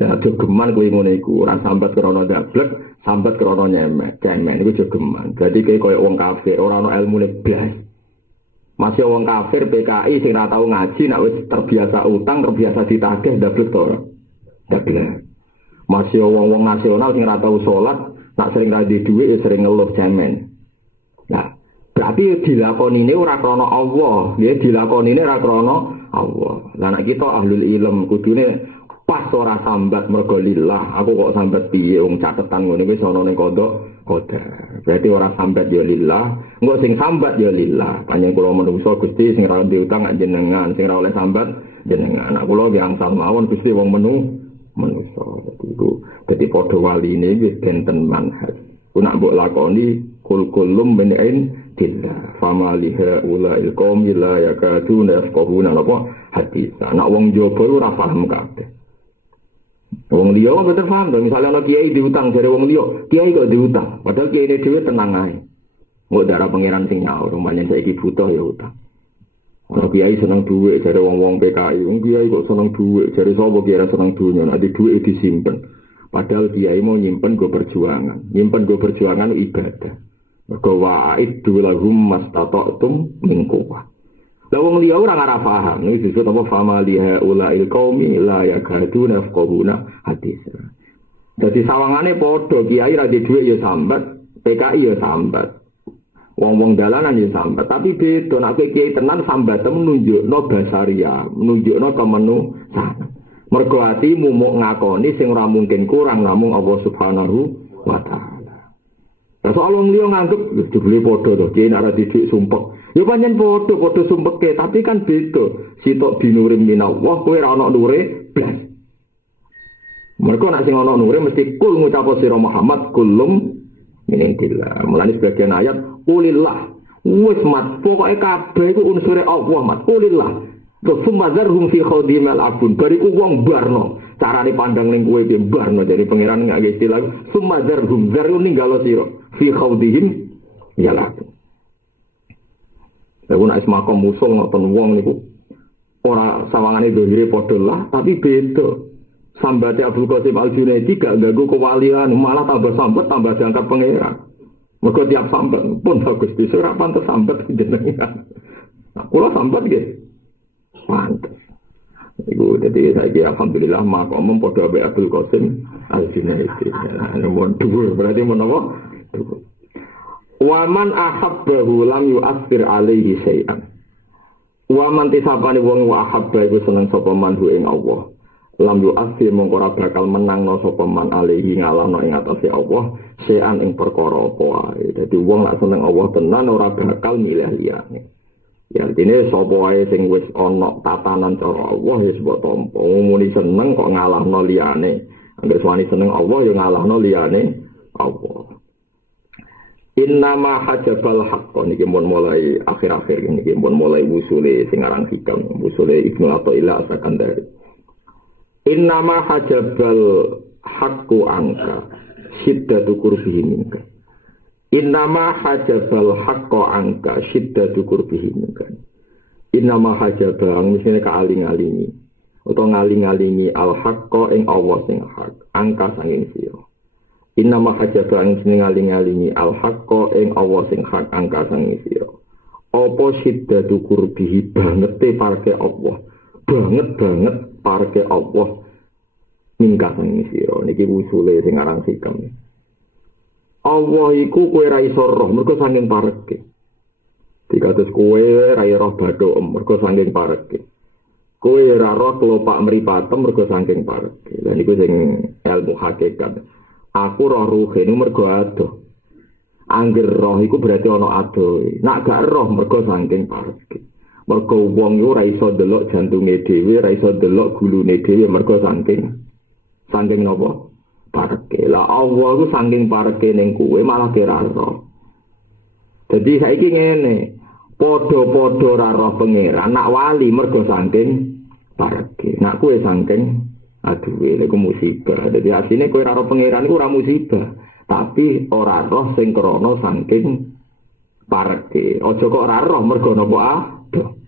Ya jogeman kuwi ngene iku, ora sambat krana dablek, sambat krana nyemek. Cemen iku jogeman. Dadi kaya wong kafir, ora ana ilmune blas. Masih wong kafir PKI sing ora tau ngaji nek wis terbiasa utang, terbiasa ditagih dablek to. Dablek. Masih wong-wong nasional sing ora tau salat, nak sering ra di dhuwit ya sering ngeluh cemen. Nah, berarti dilakonine ora krana Allah, ya dilakonine ora krana Allah. Lah nek kita ahlul ilm kudune pas ora sambat mergo lillah, aku kok sambat piye wong catetan ngene wis ana ning kodok qadar. Berarti ora sambat ya lillah, engko sing sambat ya lillah. Panjenengan kula menungso Gusti sing ra diutang jenengan, sing ra oleh sambat jenengan. Aku kula yang angsal mawon Gusti wong menungso. Dadi padha waline wis benten manhaj. Ku nak mbok lakoni kul-kulum min dillah. Famaliha ulail qaumil la yakaduna yafqahuna apa hadis. Nak wong jaba ora paham kabeh. Wong liya mboten paham to, misale ana kiai diutang jare wong liya, kiai kok diutang, padahal kiai dhewe tenang ae. Mbok darah pangeran sing nyaur, pancen saiki butuh ya utang. Ora kiai seneng dhuwit jare wong-wong PKI, wong kiai kok seneng dhuwit, jare sapa kiai seneng dunya, nek dhuwit disimpen. Padahal kiai mau nyimpen go perjuangan. Nyimpen go perjuangan ibadah. Mergo wa'id lahum mastata'tum min quwwah. Lah wong liya ora ngara paham, iki disebut apa famaliha ulail qaumi la yakaduna yafqahuna hadis. Dadi sawangane padha kiai ra di dhuwit ya sambat, PKI ya sambat. Wong-wong dalanan ya sambat, tapi beda nek kiai tenan sambatem nunjukno basaria, nunjukno kemanusiaan. Mergo atimu muk ngakoni sing ora mungkin kurang namung Allah Subhanahu wa taala. Lah soal wong liya ngantuk jebule padha to, kiai nek ra di dhuwit sumpek. Ya pancen padha sumpeke, tapi kan beda. Sitok binurim minallah, kowe ora ana nure blas. Mergo nek sing ana nure mesti kul ngucap sira Muhammad kulum minillah. Mulane sebagian ayat ulillah. Wis mat pokoke kabeh iku unsure Allah mat ulillah. Terus sumazarhum fi khawdim al-abun. Bariku wong barno. Carane pandang ning kowe piye barno dari pangeran ngake istilah sumazarhum zaru ninggalo sira fi khawdihim ya laku. Aku nak semakom musuh ngoten wong niku ora sawangane dohire padha lah, tapi beda. Sambate Abdul Qasim Al-Junaidi gak ganggu kewalian, malah tambah sambat tambah diangkat pangeran. Mergo tiap sambat pun Gusti ora pantes sambat jenengan. Nah, kula sambat nggih. Pantes. Iku dadi saiki alhamdulillah makom padha ambek Abdul Qasim Al-Junaidi. Mun dhuwur berarti menapa? Dhuwur. Wa man ahabbahu lam yu'athir alaihi syai'an. Wa man tisapane wong wa ahabba iku seneng sapa man ing Allah. Lam yu'athir mongko ora bakal menangno sapa man alaihi ngalahno ing atase Allah syai'an ing perkara apa wae. Dadi wong lak seneng Allah tenan ora bakal milih liyane. Ya artinya sapa wae sing wis ana tatanan cara Allah ya sebab tampa. Muni seneng kok ngalahno liyane. Angger suwani seneng Allah ya ngalahno liyane Allah. Innama hajabal haqq niki mun mulai akhir-akhir niki mun mulai usule sing aran hikam usule Ibnu Athaillah As-Sakandari. Innama hajabal haqqu anka syiddatu qurbihi minka. Innama hajabal haqqu anka syiddatu qurbihi minka. Innama hajabang misine kaaling-alingi utawa ngaling-alingi al haqqo ing Allah sing hak angka sanging sira. Innama hajabang misine ngaling-alingi al haqqo ing Allah sing hak angka sanging sira. Apa syiddatu qurbihi bangete parke Allah. Banget parke Allah mingkat sing sira niki usule sing aran hikam. Allah iku kowe ra iso roh mergo saking pareke. Dikados kowe ra roh bathuk mergo saking pareke. Kowe ra roh kelopak mripatem mergo saking pareke. Lah niku sing ilmu hakikat. Aku roh ruhe niku mergo adoh. Angger roh iku berarti ana adohe. Nek gak roh mergo saking pareke. Mergo wong yo ora iso delok jantunge dhewe, ora iso delok gulune dhewe mergo saking napa? Pareke. Lah Allah ku saking pareke ning kowe malah kira roh. Dadi saiki ngene, padha-padha ora roh pangeran, nak wali mergo saking pareke. Nak kowe saking aduwe lha musibah. Dadi asline kowe ora roh pangeran iku ora musibah, tapi ora roh sing krana saking pareke. Aja kok ora roh mergo napa adoh.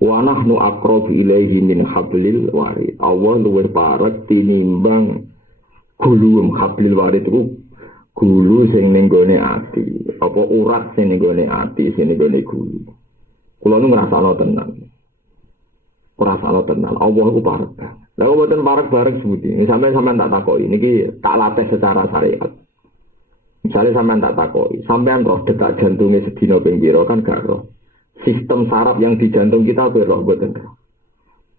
Wa nahnu aqrabu ilaihi min hablil warid. Allah luwih parek tinimbang gulu hablil warid itu gulu sing ning gone ati. Apa urat sing ning gone ati, sing ning gone gulu. Kula nu ngrasakno tenan. Ngrasakno tenan. Allah ku parek. Lah kok mboten parek bareng sebuti. Sampeyan tak takoki niki tak latih secara syariat. Misalnya sampeyan tak takoki, sampeyan roh detak jantunge sedina ping pira kan gak roh. Sistem saraf yang di jantung kita berroh buatan.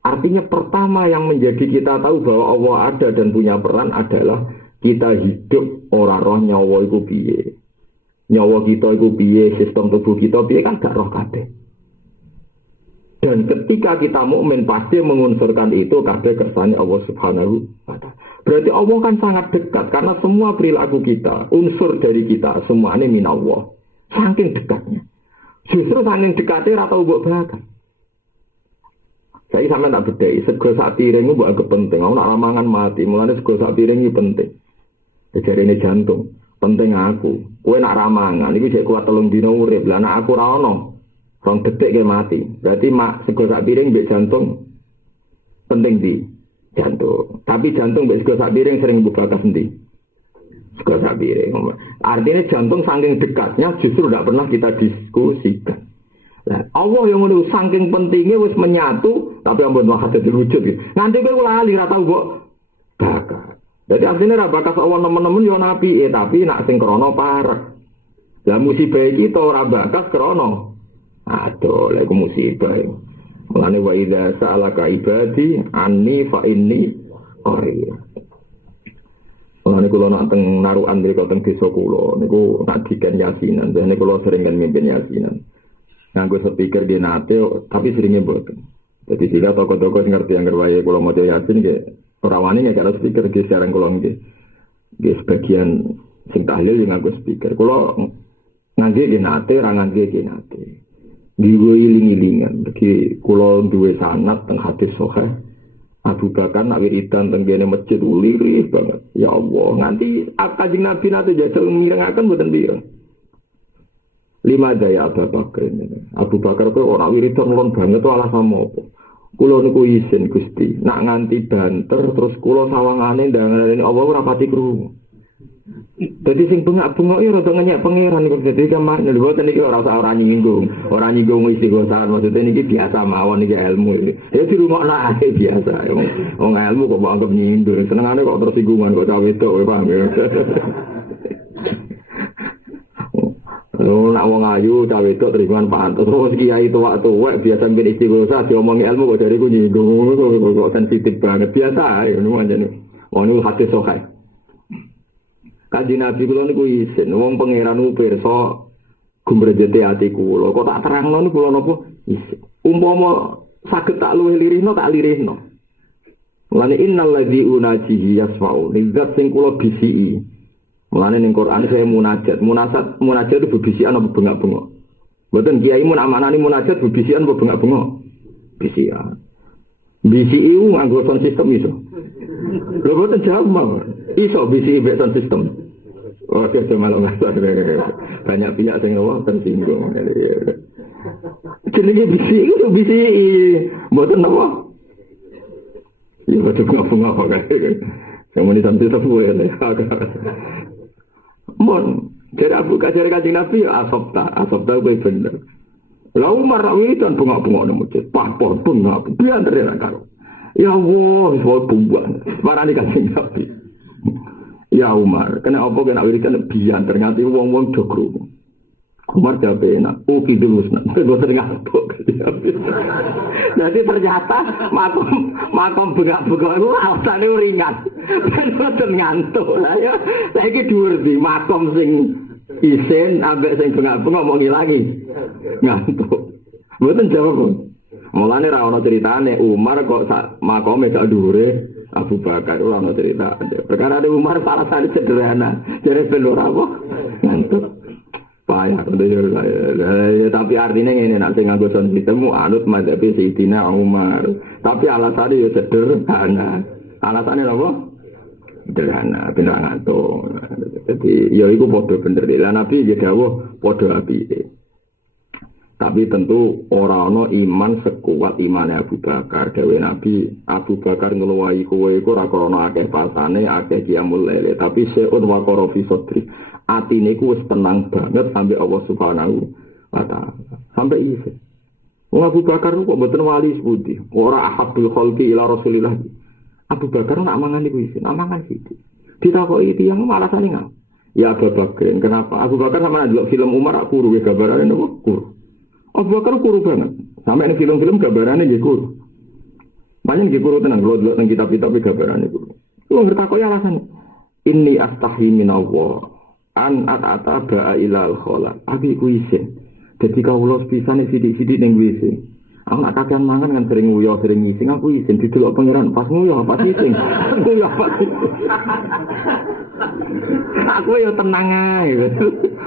Artinya pertama yang menjadi kita tahu bahwa Allah ada dan punya peran adalah kita hidup ora roh nyawa iku piye. Nyawa kita iku piye, sistem tubuh kita piye kan gak roh kabeh. Dan ketika kita mukmin pasti mengunsurkan itu kabeh kersane Allah Subhanahu wa taala. Berarti Allah kan sangat dekat karena semua perilaku kita, unsur dari kita semuanya min Allah. Saking dekatnya. Justru saking dekatnya rata ubuk bahkan. Saya sampai tak bedai, sego sak piring itu buat kepenting. Aku nak ramangan mati, mulanya sego sak piring ini penting. Jadi ini jantung, penting aku. Kue nak ramangan, ini bisa kuat telung dino urip. Lah nak aku rawono, rong detik ke mati. Berarti mak sego sak piring mbek jantung penting di jantung. Tapi jantung mbek sego sak piring sering buka sendiri. Sego sak piring. Artinya jantung saking dekatnya justru tidak pernah kita diskusikan. Nah, Allah yang ngono saking pentingnya wis menyatu, tapi ampun wah ada diwujud gitu. Nanti kowe lali ra tau kok bakat. Jadi artinya ra bakas Allah nemen-nemen yo nabi, tapi nak sing krana parek. Lah musibah iki to ora bakas krana aduh, lha iku musibah. Mulane wa idza sa'alaka ibadi anni fa inni qarib. Mulane kula nak teng narukan mriko teng desa kula niku nak diken yasinan, dene kula sering kan mimpin yasinan. Nganggo speaker di nate, tapi seringnya boten. Jadi sila toko-toko ngerti yang kerwaye kula maca yasin nggih ora wani nek karo speaker nggih sekarang kula nggih. Nggih sebagian sing tahlil yang nganggo speaker. Kula ngangge di nate, ora ngangge di nate. Diwo iling-ilingan. Iki kula duwe sanad teng hadis sahih. Abu Bakar nak wiridan teng kene masjid ulirih banget. Ya Allah, nganti Kanjeng Nabi nate jajal mirengaken mboten pirang. 5 daya Abu Bakar ini. Abu Bakar itu orang wiridan ulun banget itu alasan apa? Kulo niku isin Gusti. Nak nganti banter terus kulo sawangane ndangane Allah ora pati krungu. Jadi sing bengak-bengok ya rada ngenyek pangeran kok dadi kamane lho boten iki ora nyinggung. Ora nyinggung istighosa maksudnya niki biasa mawon iki ilmu. Ya dirungokno ae biasa. Wong ilmu kok mbok anggap nyindir. Senengane kok tersinggungan kok cawe wedok paham ya. Nak wong ayu cawe wedok teriman pantes. Terus kiai tuwak-tuwak biasa mbek istighosa diomongi ilmu kok dari ku nyinggung kok sensitif banget biasa ae ngono anjene. Wong niku hati sokai. Kanjeng Nabi kula niku isin wong pangeran niku pirsa gumrejete ati kula. Kok tak terangno niku kula napa isin. Umpama saged tak luwih lirihno tak lirihno. Mulane innal ladzi unajihi yasma'u. Lidzat sing kula bisiki. Mulane ning Quran saya munajat. Munajat itu bebisikan apa bengak-bengok. Mboten kiai mun amanani munajat bebisikan apa bengak-bengok. Bisikan. Bisiki ku nganggo sound system iso. Lho mboten jamak. Iso bisiki mek sound system. Oke, malah banyak pihak sing tersinggung. Jenenge bisiki itu bisiki. Mboten apa? Ya betul bunga kok kae. Yang muni sampe tepu ya. Mon, jadi Abu Bakar Kanjeng Nabi asopta kuwi bener. Lah Umar itu bunga-bunga nang masjid, papor bunga, biar terus karo. Ya Allah, wis buang. Marani Kanjeng Nabi. Ya Umar, kena apa kena wiridan biar ternyata wong-wong do krungu. Umar jawab enak, oke dulu senang, bosan ngantuk. Jadi ternyata makom begak-begak itu alasannya ringan, bosan ngantuk. Saya ini dhuwur di makom sing isin, ambek sing begak-begak mau ngilangi ngantuk. Bosan jawab. Mulane ra ono ceritane Umar kok makome gak dhuwure Abu Bakar ora ono cerita. Perkara Umar salah satu sederhana, jare ben ora apa ngantuk. Payah, tapi artinya ini nak sing nganggo sound system anut mazhab Sayyidina Umar. Tapi alasannya ya sederhana. Alasannya apa? Sederhana, bener ngantuk. Jadi ya iku padha bener. Lah Nabi ya dawuh padha apike. Tapi tentu ora ana iman sekuat imane Abu Bakar. Dewe Nabi Abu Bakar ngluwahi kowe iku ora krana akeh pasane, akeh qiyamul lail, tapi seun wa qara fi sadri. Atine ku wis tenang banget sampai Allah Subhanahu wa taala. Sampai iki. Wong Abu Bakar kok mboten wali seputi. Ora ahabul khalqi ila Rasulillah. Abu Bakar nak mangan iku isin, mangan sithik. Ditakoki tiyang alasane ngapa? Ya Abu Bakar, kenapa? Abu Bakar sama ndelok film Umar aku kuru gambarane nopo? Kuru. Abu Bakar kuru banget. Sampai ning film-film gambarane nggih kuru. Banyak nggih kuru tenan, kalau delok nang kitab-kitab gambarane kuru. Wong ngertakoki alasane. Inni astahi minallah. An atata ba'a ilal khola. Abi ku isin. Jadi kawula pisane sithik-sithik ning WC. Aku nak kakean mangan kan sering nguyoh, sering ngising. Aku isin didelok pangeran pas nguyoh pas ngising. Nguyoh pas. Aku ya tenang ae.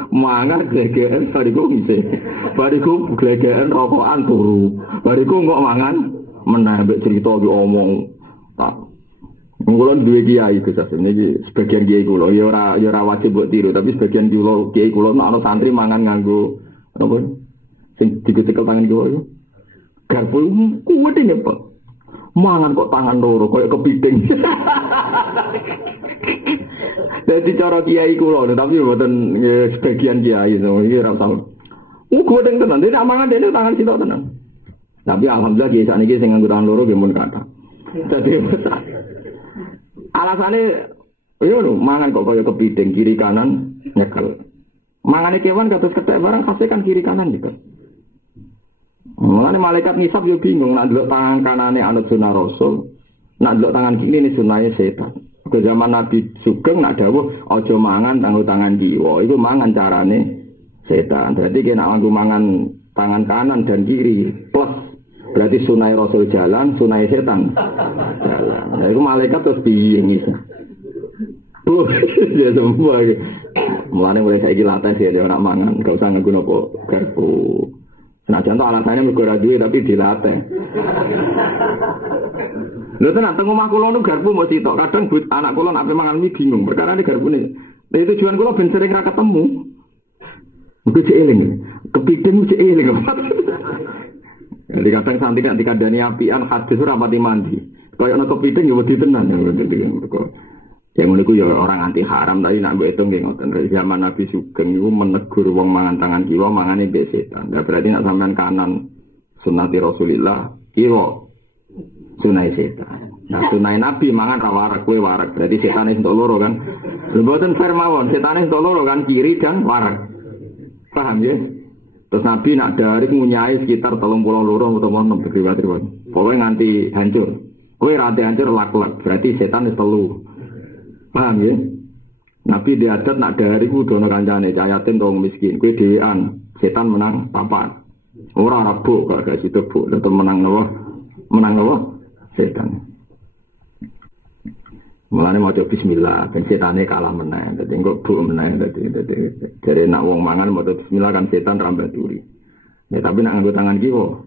Mangan glegeken bariku ngising. Bariku glegeken rokokan turu. Bariku kok mangan meneh mbek cerita ki omong. Tak Ngulon duwe kiai Gus Asim niki sebagian kiai kula ya ora wajib mbok tiru tapi sebagian kiai kula ana santri mangan nganggo apa sing dicekel tangan kula iku garpu kuwat ini Pak mangan kok tangan loro koyo kepiting. Dadi cara kiai kula tapi mboten sebagian kiai iki ora tau. Kuwat tenan dene mangan dene tangan sitok tenan. Tapi alhamdulillah kiai sakniki sing nganggo tangan loro nggih mun kathah. Dadi alasannya, yo mangan kok kaya kepiting kiri kanan nyekel. Mangane kewan kados kethek barang khasnya kan kiri kanan juga. Mulane malaikat ngisap yo bingung nak ndelok tangan kanane anut sunah Rasul, nak ndelok tangan kiri ini sunahe setan. Ke zaman Nabi Sugeng nak dawuh aja mangan kanggo tangan kiwa, iku mangan carane setan. Berarti kena nganggo mangan tangan kanan dan kiri plus berarti sunai Rasul jalan, sunai setan jalan. Nah, itu malaikat terus piye ngisa. Ya semua. Mulane mulai saiki latih ya ora mangan, gak usah nganggo napa garpu. Senajan to alasannya mergo ora duwe tapi dilatih. Lha tenan teng omah kula nu garpu mesti tok. Kadang anak kula nek mangan mie bingung, perkara iki garpune. Lha itu tujuan kula ben sering ra ketemu. Mesti cek eling. Kepiting cek eling. Jadi kadang santri nanti kadani apian hadis ora pati mandi. Kaya ana kepiting ya wedi tenan ya. Yang niku ya orang anti haram tapi nak mbok hitung nggih ngoten. Zaman Nabi Sugeng niku menegur wong mangan tangan kiwa mangane mbek setan. Lah berarti nak sampean kanan sunnati Rasulillah, kiwa sunai setan. Nah, sunai Nabi mangan ra warak kowe warak. Berarti setane entuk loro kan. Lha mboten fair mawon, setane entuk loro kan kiri dan warak. Paham ya? Terus Nabi nak dari ngunyai sekitar 32 utawa 6 riwayat-riwayat. Pokoke nganti hancur. Kowe ra hancur lak-lak, berarti setan wis telu. Paham ya? Nabi diadat nak dari ku dono kancane, cah yatim to miskin. Kowe dhewean, setan menang papan. Ora rabuk gak situ bu, tetep menang napa? Menang napa? Setan. Mulane maca bismillah, ben setane kalah meneh. Dadi engko bu meneh dadi jare nak wong mangan maca bismillah kan setan ra mbaturi. Ya tapi nak nganggo tangan kiwa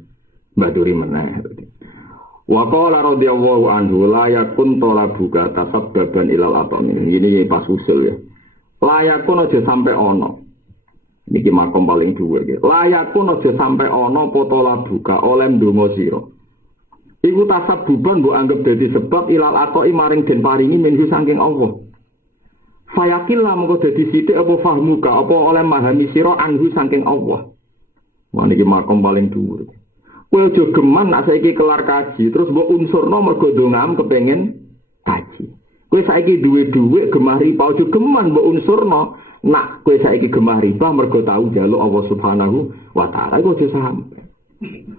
mbaturi meneh. Wa qala radhiyallahu anhu la yakun talabuka tasabbaban ilal atami. Ini pas usul ya. La yakun aja sampai ana. Niki makom paling dhuwur iki. La yakun aja sampai ana apa talabuka oleh ndonga sira. Iku tasabbuban mbok anggap dadi sebab ilal atoi maring den paringi minhu saking Allah. Fayakillah mengko dadi sithik apa fahmuka apa oleh mahami sira anhu saking Allah. Wah niki makom paling dhuwur. Kowe aja geman nek saiki kelar kaji terus mbok unsurno mergo ndongam kepengin kaji. Kowe saiki duwe dhuwit gemah riba aja geman mbok unsurno nek kowe saiki gemah riba mergo tau njaluk Allah Subhanahu wa taala iku aja sampe.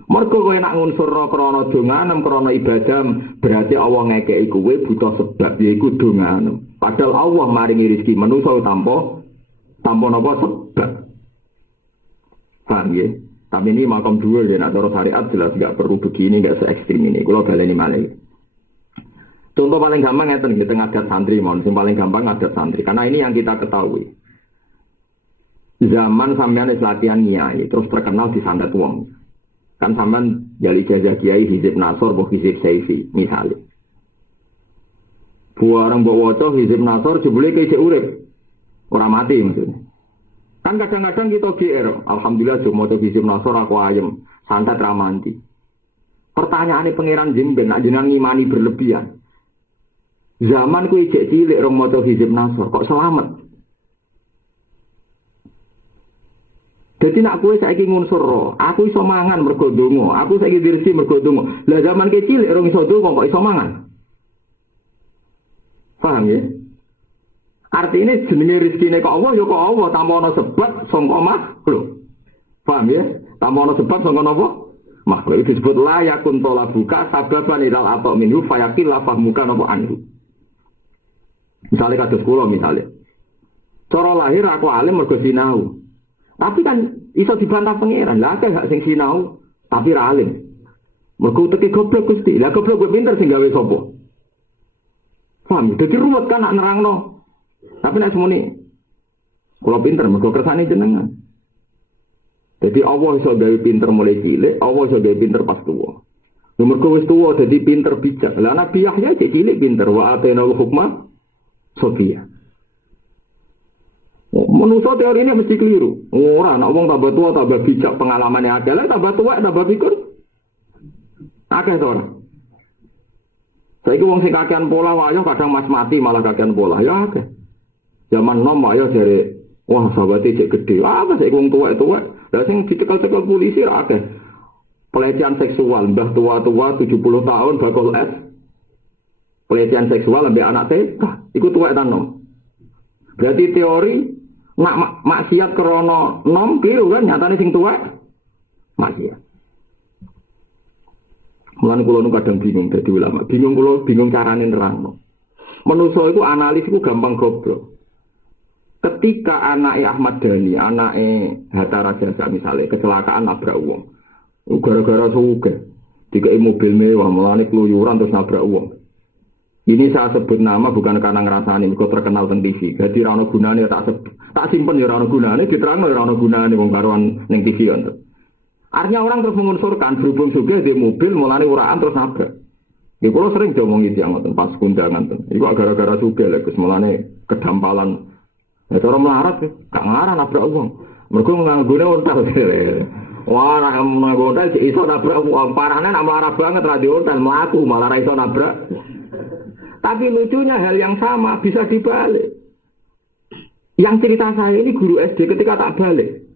Mergo kowe nak ngunsurno krana donganem krana ibadah berarti Allah ngekeki kowe butuh sebab yaiku donganem. Padahal Allah maringi rezeki manungsa tanpa napa sebab. Paham ya? Tapi ini makam dua ya, nak cara syariat jelas nggak perlu begini, nggak se ekstrim ini. Kalau baleni malih. Contoh paling gampang ngeten di tengah adat santri, mohon yang paling gampang adat santri. Karena ini yang kita ketahui. Zaman sampean latihan kiai, terus terkenal di sandat wong. Kan sampean jali ijazah kiai hizib nasor, boh hizib saifi, misalnya. Buarang bawa waca hizib nasor, jebule kayak urip, orang mati maksudnya. Kan kadang-kadang kita GR, alhamdulillah cuma tuh hizib nasor aku ayem, santat ramanti. Pertanyaannya pangeran jemben, nak jenang ngimani berlebihan. Zaman ku ijek cilik rong moto hizib nasor, kok selamat? Jadi nak kue saiki ngunsur, aku iso mangan mergo donga, aku saiki dirsi mergo donga. Lah zaman kecil rong iso donga kok iso mangan. Paham ya? Artinya jenenge rezekine kok Allah ya kok Allah tanpa ana sebab sangka makhluk. Paham ya? Tanpa ana sebab sangka napa? Makhluk itu disebut la yakun talabuka sababan ilal atau minhu fayaqil la fahmuka napa anhu. Misalnya kados kula misalnya. Cara lahir aku alim mergo sinau. Tapi kan iso dibantah pangeran. Lah akeh gak sing sinau tapi ra alim. Mergo teke goblok Gusti. Lah goblok kok pinter sing gawe sapa? Paham? Dadi ruwet kan nak nerangno. Tapi nek semuni kula pinter mergo kersane jenengan. Jadi Allah iso gawe pinter mulai cilik, Allah iso gawe pinter pas tuwa. Mergo wis tuwa dadi pinter bijak. Lah Nabi Yahya cek cilik pinter wa atainal hukma Sofia. Menurut teori ini mesti keliru. Ora, nak wong tambah tua tambah bijak pengalamannya ada lah, tambah tua tambah pikir. Akeh to ora. Saiki wong sing kakean pola wayo kadang mas mati malah kakean pola. Ya akeh. Zaman nom wayo jare wah sahabate cek gede. Apa saiki wong tuwek-tuwek. Lah sing dicekel-cekel polisi ra akeh. Pelecehan seksual mbah tua-tua 70 tahun bakul es. Pelecehan seksual ambek anak TK. Iku tuwek ta nom. Berarti teori nak maksiat krana nom keliru kan nyatane sing tuwek maksiat. Mulane kula nu kadang bingung dadi ulama. Bingung carane nerangno. Manusa iku analis iku gampang goblok. Ketika anake Ahmad Dhani, anake Hatta Rajasa misalnya kecelakaan nabrak wong. Gara-gara sugih dikei mobil mewah, mulane keluyuran terus nabrak wong. Ini saya sebut nama bukan karena ngerasani, mergo terkenal teng TV. Jadi ra ono gunane tak simpen ya ra ono gunane, diterangno ya ra ono gunane wong karuan ning TV untuk. Artinya orang terus mengunsurkan berhubung sugih di mobil mulane uraan terus nabrak. Ya kula sering diomongi tiyang ngoten pas kundangan ten. Iku gara-gara sugih lek mulane kedampalan. Ya cara melarat gak ngarah nabrak wong. Mergo nganggone ontel. Wah, nek nganggo ontel iso nabrak wong. Parane nek melarat banget ra di ontel mlaku malah ra iso nabrak. Tapi lucunya hal yang sama bisa dibalik. Yang cerita saya ini guru SD ketika tak balik.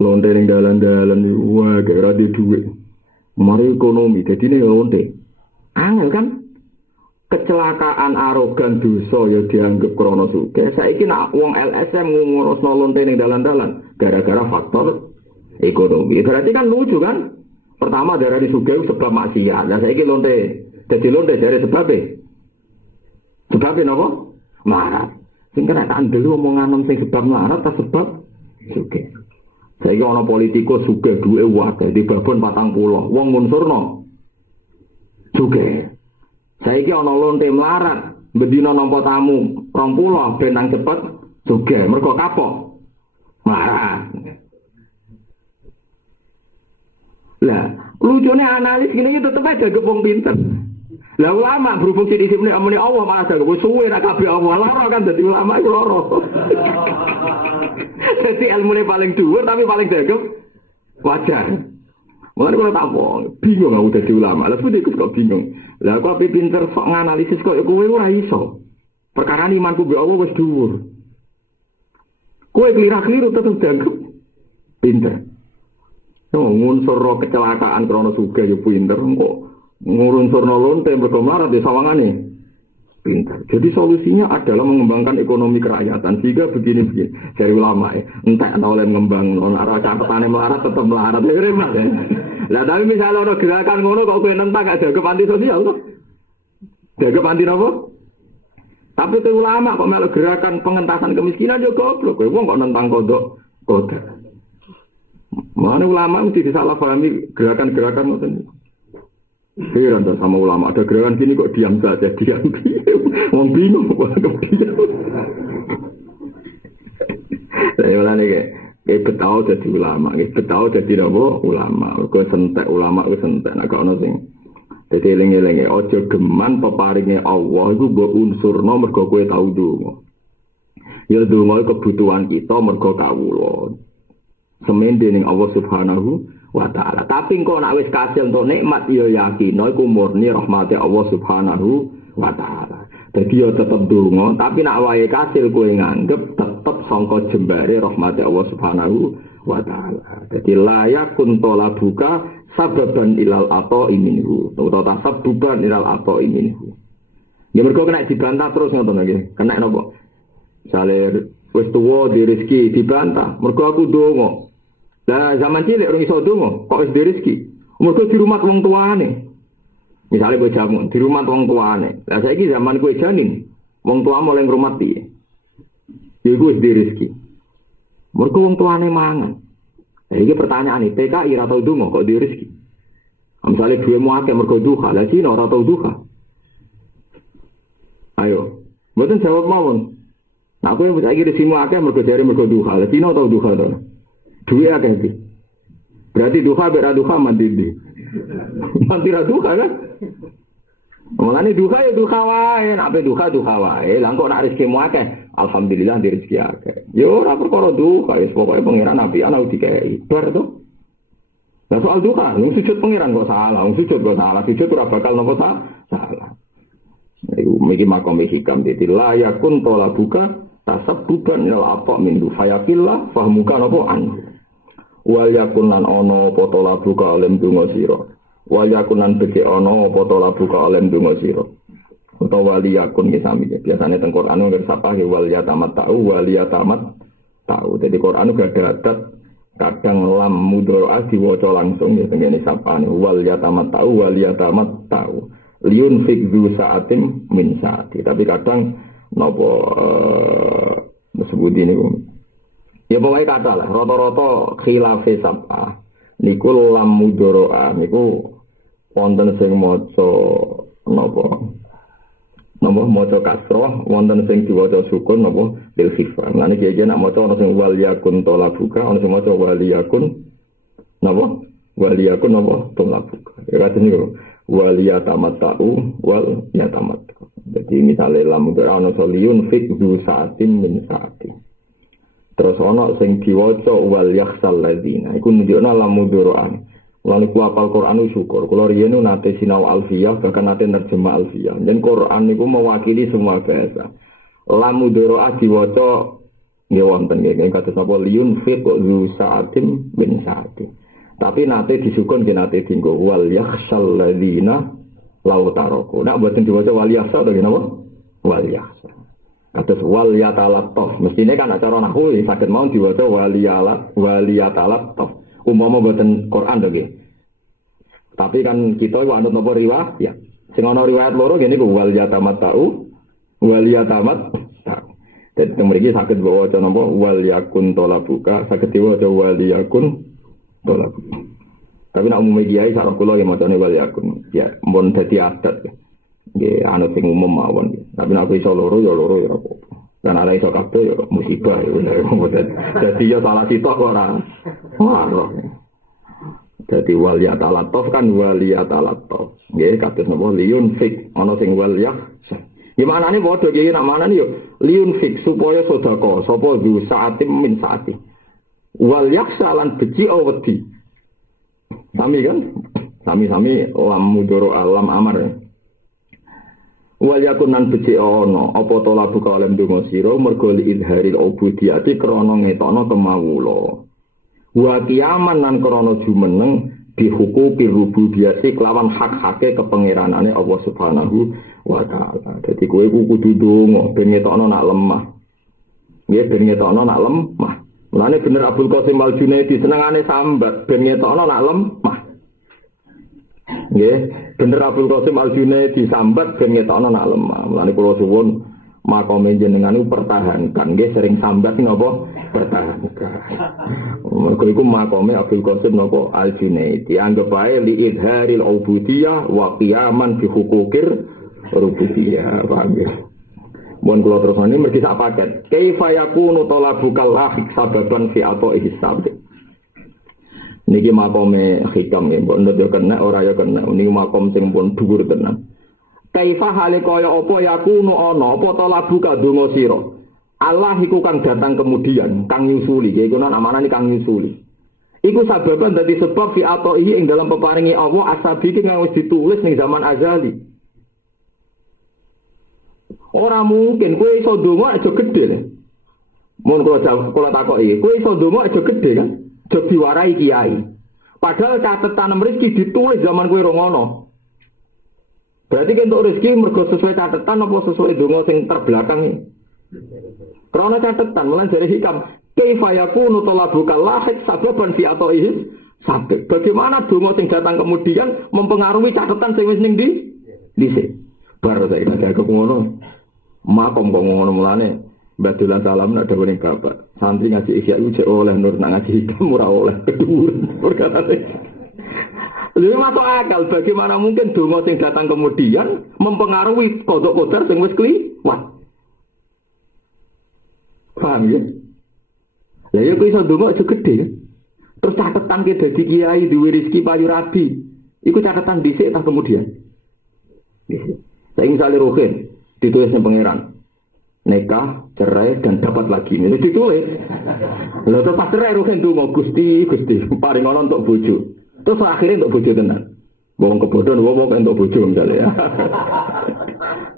Lonte ning dalan-dalan wah gara di duit. Mari ekonomi jadi ini lonte. Angel kan? Kecelakaan arogan dosa ya dianggap krana sugih. Saiki nak wong LSM ngurusno lonte ning dalan-dalan gara-gara faktor ekonomi. Berarti kan lucu kan? Pertama darah di sugih sebab maksiat. Lah saiki lonte. Dadi lonte dari sebabnya. Sebabnya napa? Marah. Sing kena tak andel omongan sing sebab melarat ta sebab sugih. Saiki ana politikus sugih duwe wae di babon 40. Wong ngunsurno sugih. Saiki ana lonte melarat, bendina nampa tamu 20 ben nang cepet sugih mergo kapok. Melarat. Lah, lucune analis gini tetep aja gepung pinter. Lah ulama berhubung sithik sithik amune Allah malah jago suwe nek kabeh Allah lara kan dadi ulama iku lara. Dadi ilmune paling dhuwur tapi paling dagem wajar. Mulane kula tak bingung aku dadi ulama. Lah seperti kok bingung. Lah aku ape pinter kok nganalisis kok kowe ora iso. Perkara imanku mbek Allah wis dhuwur. Kowe keliru tetep dagem pinter. Ngunsur kecelakaan krana sugih yo pinter kok. Ngurunsurno lonte mergo melarat di sawangane pintar. Jadi solusinya adalah mengembangkan ekonomi kerakyatan sehingga begini dari ulama entek oleh mengembang ora catetane melarat tetep melarat ya remat ya. Lah tapi misalnya ono gerakan ngono kok kowe nentang gak jaga anti sosial to. Jaga anti napa? Tapi itu ulama kok melok gerakan pengentasan kemiskinan yo goblok kowe wong kok nentang kodok. Mana ulama mesti disalahpahami gerakan-gerakan ngoten. Heran sama ulama, ada gerakan gini kok diam saja, diam. Wong bingung kok diam. Saya ulang ni betau jadi ulama, betau jadi apa ulama. Kau sentek ulama, kau sentek. Nak kau nasi. Jadi lengi-lengi, ojo geman peparingnya Allah itu berunsur nomor kau tahu dulu. Ya dulu kebutuhan kita mergo kawula. Semende ning Allah Subhanahu wa ta'ala. Tapi engkau nak wis kasil untuk nikmat ya yakin iku murni rahmati Allah Subhanahu wa ta'ala. Jadi ya tetep donga, tapi nak wae kasil kowe nganggep tetep sangka jembare rahmati Allah Subhanahu wa ta'ala. Jadi layak kuntola buka sababan ilal ato iminhu. Utawa tasabbuban ilal ato iminhu. Ya mergo kena dibantah terus ngoten nggih. Kena napa? Misale wis tuwa di rezeki dibantah, mergo aku donga. Lah zaman cilik orang iso donga, kok wis di rezeki. Mergo di rumah wong tuane. Misale kowe jamu di rumah wong tuane. Lah saiki zaman kowe janin, wong tua mulai ngrumat piye? Ya iku wis di rezeki. Mergo wong tuane mangan. Lah iki pertanyaane, PKI ora tau donga kok di rezeki. Misale duwemu akeh mergo duha, lah Cina ora tau duha. Ayo, mboten jawab mawon. Nah kowe saiki rezekimu akeh mergo jare mergo duha, lah Cina tau duha to. Duwe akeh iki. Berarti duha ber duha mandi di. Mandi ra duha kan? Mulane duha ya duha wae, nek duha wae. Lah kok nek rezekimu akeh, alhamdulillah di rezeki akeh. Yo ora perkara duha, wis pokoke pangeran api ana dikei. Bar to. Lah soal duha, wong sujud pangeran kok salah, wong sujud kok salah, sujud ora bakal nopo salah. Iku iki makom hikam dadi layakun tola buka tasabbuban ila apa min fayakillah fahmuka nopo anhu. Wal yakun lan ana apa to labuka alim donga sira. Wal yakun lan beke ana apa to labuka alim donga sira. Utawa wali yakun ki sami. Biasane teng Quran nggih sapa wal yatamat tahu. Jadi Quran gak ada adat kadang lam mudhara'a diwaca langsung ya tengene sapane wal yatamat tahu. Liun fikzu saatim min saati. Tapi kadang napa disebut ini ya pokoknya kata lah, rata-rata khilafe sab'ah niku lam mudhara'a niku wonten sing maca napa maca kasrah, wonten sing diwaca sukun napa lil khifah. Lan iki nak maca ana sing wal yakun talabuka, ana sing maca wal yakun napa talabuka. Ya katene niku wal yatamatta'u wal yatamatta'u. Jadi misale lam mudhara'a ana soliyun fikzu saatin min saati. Terus ana sing diwaca wal yakhsal ladzina iku nunjukna lam mudhara'a Lalu ku apal Quran syukur. Kalau riyen nate sinau alfiyah bahkan nate nerjemah alfiyah. Dan Quran niku mewakili semua bahasa. Lamu doroah diwaca nggih wonten nggih kados napa liyun fi zu sa'atim bin sa'ati. Tapi nate disukun nggih nate dinggo wal yakhsal ladzina law taraku. Nek mboten diwaca wal yakhsal nggih napa? Wal yakhsal. Kados wal yatalattaf. Mestine kan acara nahwu saged mau diwaca wal yatalattaf. Umpama mboten Quran to nggih. Tapi kan kita iku anut napa riwayat? Ya. Sing ana riwayat loro ngene iku wal yatamattau wal yatamat. Dadi mriki saged waca napa wal yakun talabuka saged diwaca wal yakun talabuka. Tapi nek umum kiai sareng kula ya macane wal yakun. Ya mun dadi adat. Nggih anut sing umum mawon. Tapi nek iso loro ya ora apa-apa. Lan ana iso kabeh ya musibah ya. Dadi ya salah sitok ora. Wah. Dadi wal yatalattof kan wal yatalattof. Nggih kados napa liyun fik ana sing wal yak. Gimana nih bodoh gini nak mana nih yo liun fix supaya sodako sopo du saatim min saati wal yaksalan beci awedi sami kan sami lam mudoro alam amar wal yakunan beci ono apa to labu kalem dungo siro mergoli idharil ubudiyati krono ngetokno kemawulo wa kiaman nan krono jumeneng dihukuki rububiyati kelawan hak-hake kepengeranane Allah Subhanahu wa ta'ala. Dadi kowe kudu ndonga ben ngetokno nak lemah. Nggih ben ngetokno nak lemah. Mulane bener Abdul Qasim Al-Junaidi senengane sambat ben ngetokno nak lemah. Nggih, bener Abdul Qasim Al-Junaidi sambat ben ngetokno nak lemah. Mulane kula suwun makome jenengan pertahankan nggih sering sambat napa pertahankan. Mergo iku makome Abdul Qasim napa Al-Junaidi anggap ae li idharil ubudiyah wa qiyaman bi hukukir rububiyah. Paham ya? Mun kula terusane mergi sak paket. Kaifa yakunu talabukal lahik sababan fi atoi hisab. Niki makome hikam ya, mbok ndut yo kena ora yo kena. Niki makom sing pun dhuwur tenan. Kaifa hale kaya apa yakunu ana apa talabuka donga sira. Allah iku kang datang kemudian, kang nyusuli, iku namane kang nyusuli. Iku sababan dadi sebab fi atoi ing dalam peparingi Allah asabi iki kang wis ditulis ning zaman azali. Ora mungkin kowe iso ndonga aja gedhe. Mun kula takoki, kowe iso ndonga aja gedhe kan? Aja diwarai kiai. Padahal catetan rezeki ditulis zaman kowe ora ngono. Berarti entuk rezeki mergo sesuai catetan apa sesuai ndonga sing terbelakang iki. Karena catetan mulai dari hikam, kaifa yakunu talabukal lahik sababan fi ataihi sabab. Bagaimana donga sing datang kemudian mempengaruhi catatan sing wis ning dhisik. Baru saya kata ngono. Makom kok ngono mulane Badulan salam nak ada ning bapak. Santri ngaji isya iku cek oleh nur nak ngaji hikam ora oleh kedur. Perkataane. Lha masuk akal bagaimana mungkin donga sing datang kemudian mempengaruhi kodok kodar sing wis kliwat. Paham ya? Lah ya kok iso donga aja gedhe. Terus catatan ke dadi kiai duwe rezeki payu rabi. Iku catatan dhisik ta kemudian. Saya misalnya Ruhin ditulisnya pangeran nikah, cerai dan dapat lagi ini ditulis. Lalu terus pas cerai Ruhin tuh mau gusti paling ono untuk bojo. Terus akhirnya untuk bojo tenan. Wong kebodohan wong untuk bojo misalnya.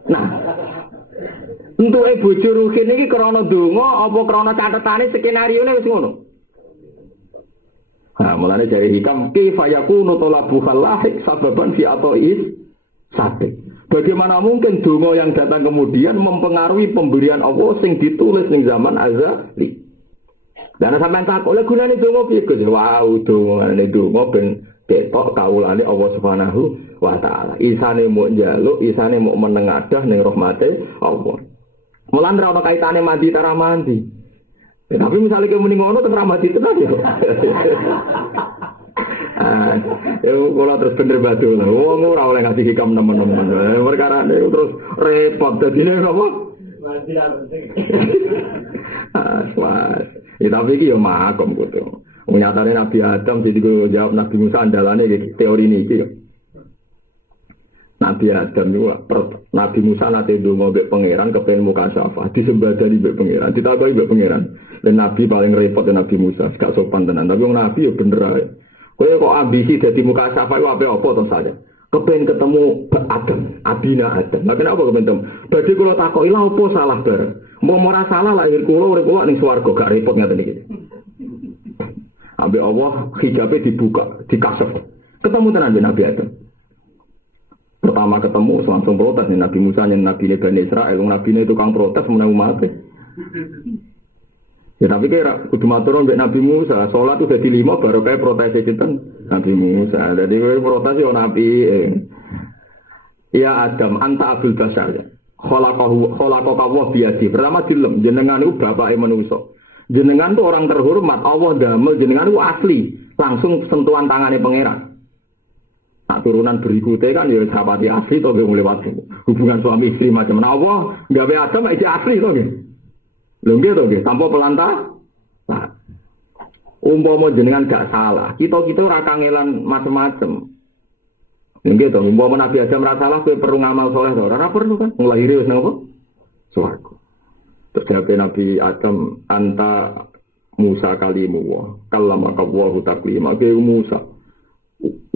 Nah, untuk bojo Ruhin ini krana donga apa krana catetane skenario ne wis ngono. Nah, mulane dari hikam kaifa yakunu talabu khallahik sababan fi atois sabit. Bagaimana mungkin donga yang datang kemudian mempengaruhi pemberian Allah sing ditulis ning zaman azali. Dan sampean takok lha gunane donga piye Gus? Wow, dongane donga ben ketok kawulane Allah Subhanahu wa taala. Isane muk njaluk, isane muk menengadah ning rahmate Allah. Mulan ora ana kaitane mandi ta mandi. Tapi misalnya kamu mending ngono terus mati tenan ya. Kalau terus bener batu lah, wong ora oleh ngasih hikam teman-teman. Perkara itu terus repot dadine napa? Mati lah penting. Ya tapi iki yo makom kudu. Nyatane Nabi Adam sing jawab Nabi Musa andalane teori niki yo. Nabi Adam itu, Nabi Musa nanti donga mbek pangeran kepen muka syafah, disembadani mbek pangeran, ditakoki mbek pangeran. Dan Nabi paling repot Nabi Musa, gak sopan tenan. Tapi wong Nabi ya bener ae. Kowe kok ambisi dadi muka syafa iku apa to saja. Kepen ketemu Adam, Abina Adam. Lah kenapa kepen ketemu? Badhe kula takoki lha opo salah bareng. Mau ora salah lahir kula urip kula ning swarga gak repot ngaten iki. Ambek Allah hijabe dibuka, dikasef. Ketemu tenan Nabi Adam. Pertama ketemu langsung protes nih Nabi Musa yang Nabi Bani Israel, Nabi ini tukang protes menang umat. Ya tapi kira kudu matur mbek Nabi Musa, salat udah di 5 baru kayak protes sinten Nabi Musa. Jadi kowe protes yo Nabi. Ya Adam, anta abul basar. Khalaqaka wa biyadi. Pertama dilem jenengan iku bapake manusa. Jenengan tuh orang terhormat, Allah damel jenengan itu asli, langsung sentuhan tangannya pangeran. Nah turunan berikutnya kan ya sahabati asli toh lewat hubungan suami istri macam mana Allah gawe Adam itu asli toh nggih. Lho nggih toh nggih, tanpa pelantah. Nah, umpama jenengan gak salah, kita ora kangelan macam-macam. Nggih toh, umpama Nabi Adam ora salah kowe perlu ngamal saleh to, ora perlu kan. Wong lahir wis nang apa? Swarga. Terus jawab Nabi Adam, anta Musa kalimu wa kallamaka wa taklima ke Musa.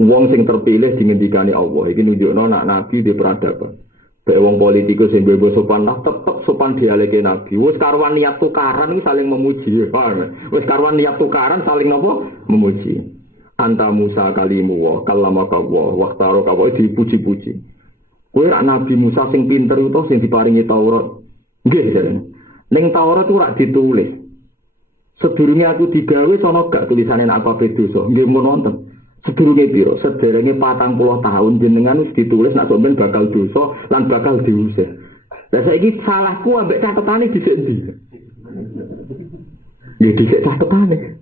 Wong sing terpilih dingendikani Allah iki nunjukno nak nabi di peradaban. Bae wong politikus sing bebo sopan lah tetep sopan dialeke nabi. Wis karuan niat tukaran iki saling memuji. Wis karuan niat tukaran saling napa? Memuji. Anta Musa kalimu wa kallamaka wa waqtaraka wa dipuji-puji. Kowe rak Nabi Musa sing pinter utawa sing diparingi Taurat. Nggih jarene. Ning Taurat itu rak ditulis. Sedurunge aku digawe sono gak tulisane apa dosa. Nggih mun wonten. Sedurunge piro? Sederenge 40 tahun jenengan wis ditulis nek sampeyan bakal dosa lan bakal diusir. Lah saiki salahku ambek catetane dhisik ndi? Ya dhisik catetane.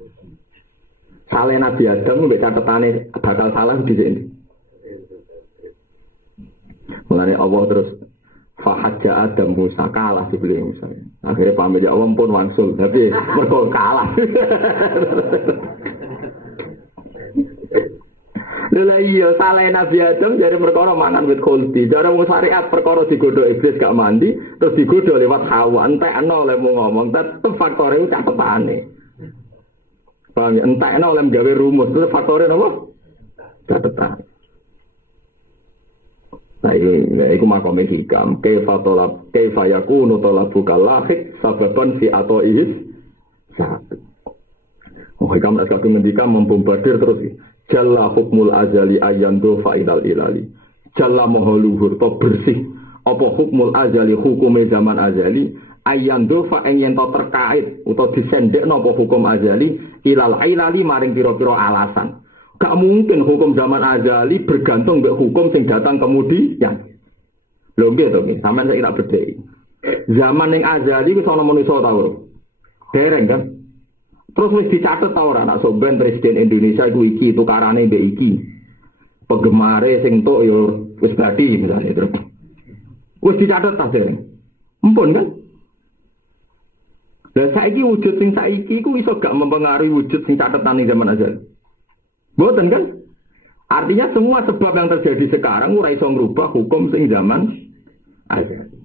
Salah Nabi Adam ambek catetane bakal salah dhisik ndi? Mulane Allah terus Fahajja Adam Musa kalah si beliau Musa. Akhirnya pamit ya Allah pun wangsul, tapi mereka kalah. Lha iya salah Nabi Adam jadi perkara mangan wit khuldi. Cara wong syariat perkara digodho iblis gak mandi, terus digodho lewat Hawa. Entekno oleh ngomong, tetep faktore iku catetane. Paham ya? Entekno oleh gawe rumus, terus faktore napa? Catetan. Nah itu makom hikam kaifa yakunu talabu kalahik sababan fi atoihis sabit. Hikam nak satu ngendikam membombardir terus jalla hukmul azali ayandu fa'idal ilali jalla maha luhur to bersih apa hukmul azali hukume zaman azali ayandu fa'en yen to terkait utawa disendekno apa hukum azali ilal ilali maring pira-pira alasan. Gak mungkin hukum zaman azali bergantung dengan hukum yang datang kemudian. Lho nggih to nggih, sampeyan saiki tak bedheki. Zaman yang azali wis ana manusa ta ora? Dereng kan? Terus wis dicatet ta ora nek sampeyan presiden Indonesia iku iki tukarane mbek iki. Penggemare sing tok ya wis badi misalnya terus. Wis dicatet ta dereng? Empun kan? Lah saiki wujud sing saiki iku iso gak mempengaruhi wujud sing catetan ning zaman azali. Boten kan? Artinya semua sebab yang terjadi sekarang ora iso ngrubah hukum sing zaman azali.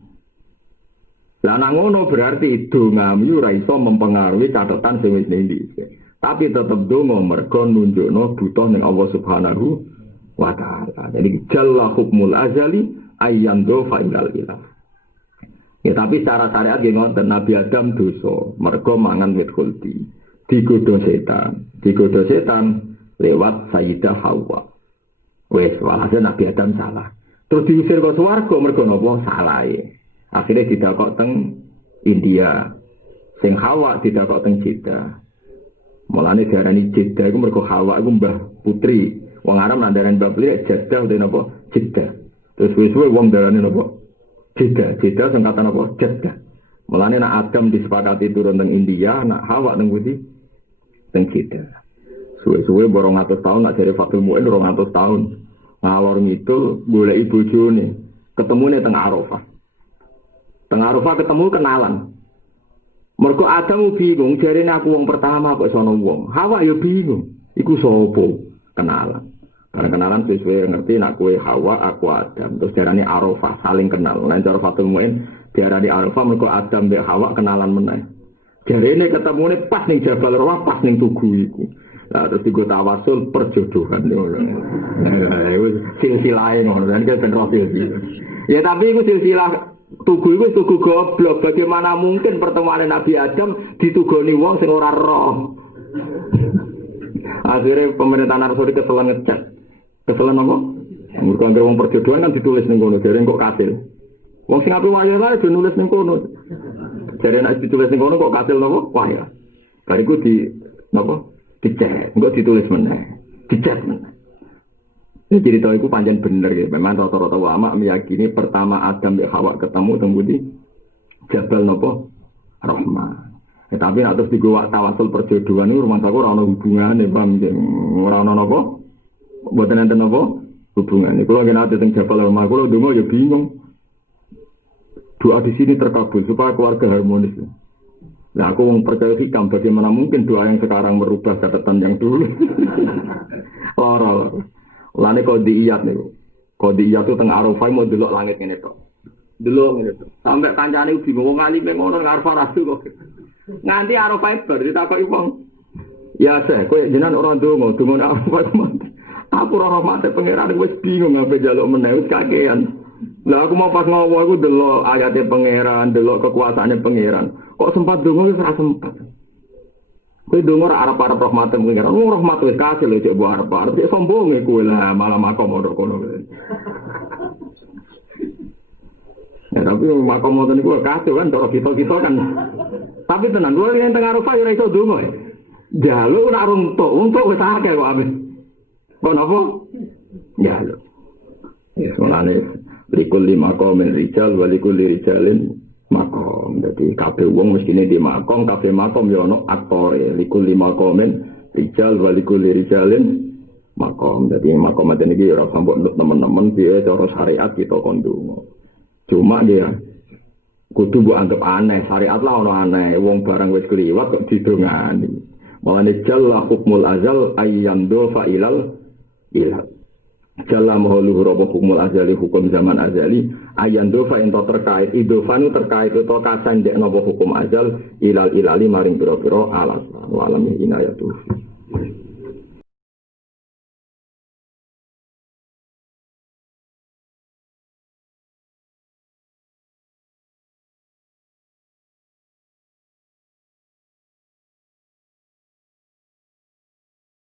Lah nang ngono berarti dongamu ora iso mempengaruhi catatan sing wis dhisik. Tapi tetep donga mergo nunjukno butuh ning Allah Subhanahu wa taala. Jadi jalla hukmul azali ayyando fa'ilal ilah. Ya tapi secara syariat nggih ngoten Nabi Adam dosa mergo mangan wit khuldi. Digodho setan lewat Sayyidah Hawa. Wes walhasil Nabi Adam salah. Terus diusir ke swarga mergo napa salahe. Akhirnya didakok teng India. Sing Hawa didakok teng Jeddah. Mulane diarani Jeddah iku mergo Hawa iku mbah putri. Wong Arab nandharani mbah putri Jeddah utawa napa? Jeddah. Terus wis-wis wong darani napa? Jeddah. Jeddah sing kata napa? Jeddah. Mulane nek Adam disepakati turun teng India, nek Hawa teng pundi? Teng Jeddah. Suwe-suwe 200 tahun nak jare Fatul Mu'in 200 tahun. Ngalor ngidul goleki bojone. Ketemune teng Arafah. Teng Arafah ketemu kenalan. Mergo Adam bingung jarene aku wong pertama kok sono wong. Hawa ya bingung. Iku sapa? Kenalan. Karena kenalan sesuai ngerti nak kowe Hawa aku Adam. Terus jarane Arafah saling kenal. Lan cara Fatul Mu'in diarani Arafah mergo Adam mbek Hawa kenalan meneh. Jarene ketemune pas ning Jabal Rawah pas ning tugu iku. Nah, terus digo tawasul perjodohan ngono. Wis silsilah ngono kan ben silsilah. Ya tapi iku silsilah tugu iku tugu goblok. Bagaimana mungkin pertemuan Nabi Adam ditugoni wong sing ora roh. Akhirnya pemerintahan Arab Saudi keselan ngecat. Keselan apa? Mergo anggere wong perjodohan kan ditulis ning kono, jare kok kasil. Wong sing ape wae-wae do nulis ning kono. Jare nek ditulis ning kono kok kasil napa? Wah ya. Bariku di napa? Dicet, enggak ditulis meneh. Dicet meneh. Ini cerita itu panjang bener ya. Memang rata-rata ulama meyakini pertama Adam dan Hawa ketemu di Jabal napa? Rahmah. Tapi nek terus digowo tawasul perjodohan itu rumah saku ora ono hubungane, Bang. Ora ono napa? Mboten enten napa? Hubungane. Kulo yen ate teng Jabal Rahmah, kulo ndonga ya bingung. Doa di sini terkabul supaya keluarga harmonis. Nah, aku percaya hikam bagaimana mungkin doa yang sekarang merubah catatan yang dulu. Loro. Lane kodiyat niku. Kodiyat itu teng Arafah mau delok langit ngene tok. Delok ngene tok. Sampai kancane bingung wong alime ngono nang Arafah rasul kok. Nganti Arafah bar ditakoki wong. Ya saya kowe jenengan ora ndonga Arafah. Aku ora rahmate pangeran wis bingung ngape njaluk meneh wis kakean. Lah aku mau pas ngowo aku delok ayate pangeran, delok kekuasaane pangeran. Kok sempat dongo wis ora sempat. Kowe dongo ora arep-arep rahmate pangeran. Wong rahmat wis kasil lho cek mbok arep-arep cek sombonge kowe lah malah makom ndok kono. Ya tapi makom ngoten niku kacau kan cara kita kan. Tapi tenan lho yen teng Arafah ora iso dongo. Jaluk ora untuk wis akeh kok amin. Kok napa? Jaluk. Ya soalane likul lima komen rijal walikul rijalin makom. Jadi kabeh wong mestine di makom, kabeh makom ya ono aktore. Likul lima komen rijal walikul rijalin makom. Jadi makom aja niki ora sampe teman-teman dia cara syariat kita kondungo. Cuma dia kudu mbok anggap aneh, syariat lah ono aneh. Wong barang wis kliwat kok didongani. Mulane jalla hukmul azal ayyamdu fa'ilal ilal. Jalla mahluhur apa hukumul azali hukum zaman azali ayan dofa ento terkait idofanu terkait itu kasan dek nopo hukum azal ilal ilali maring piro-piro alas walam inayatuh.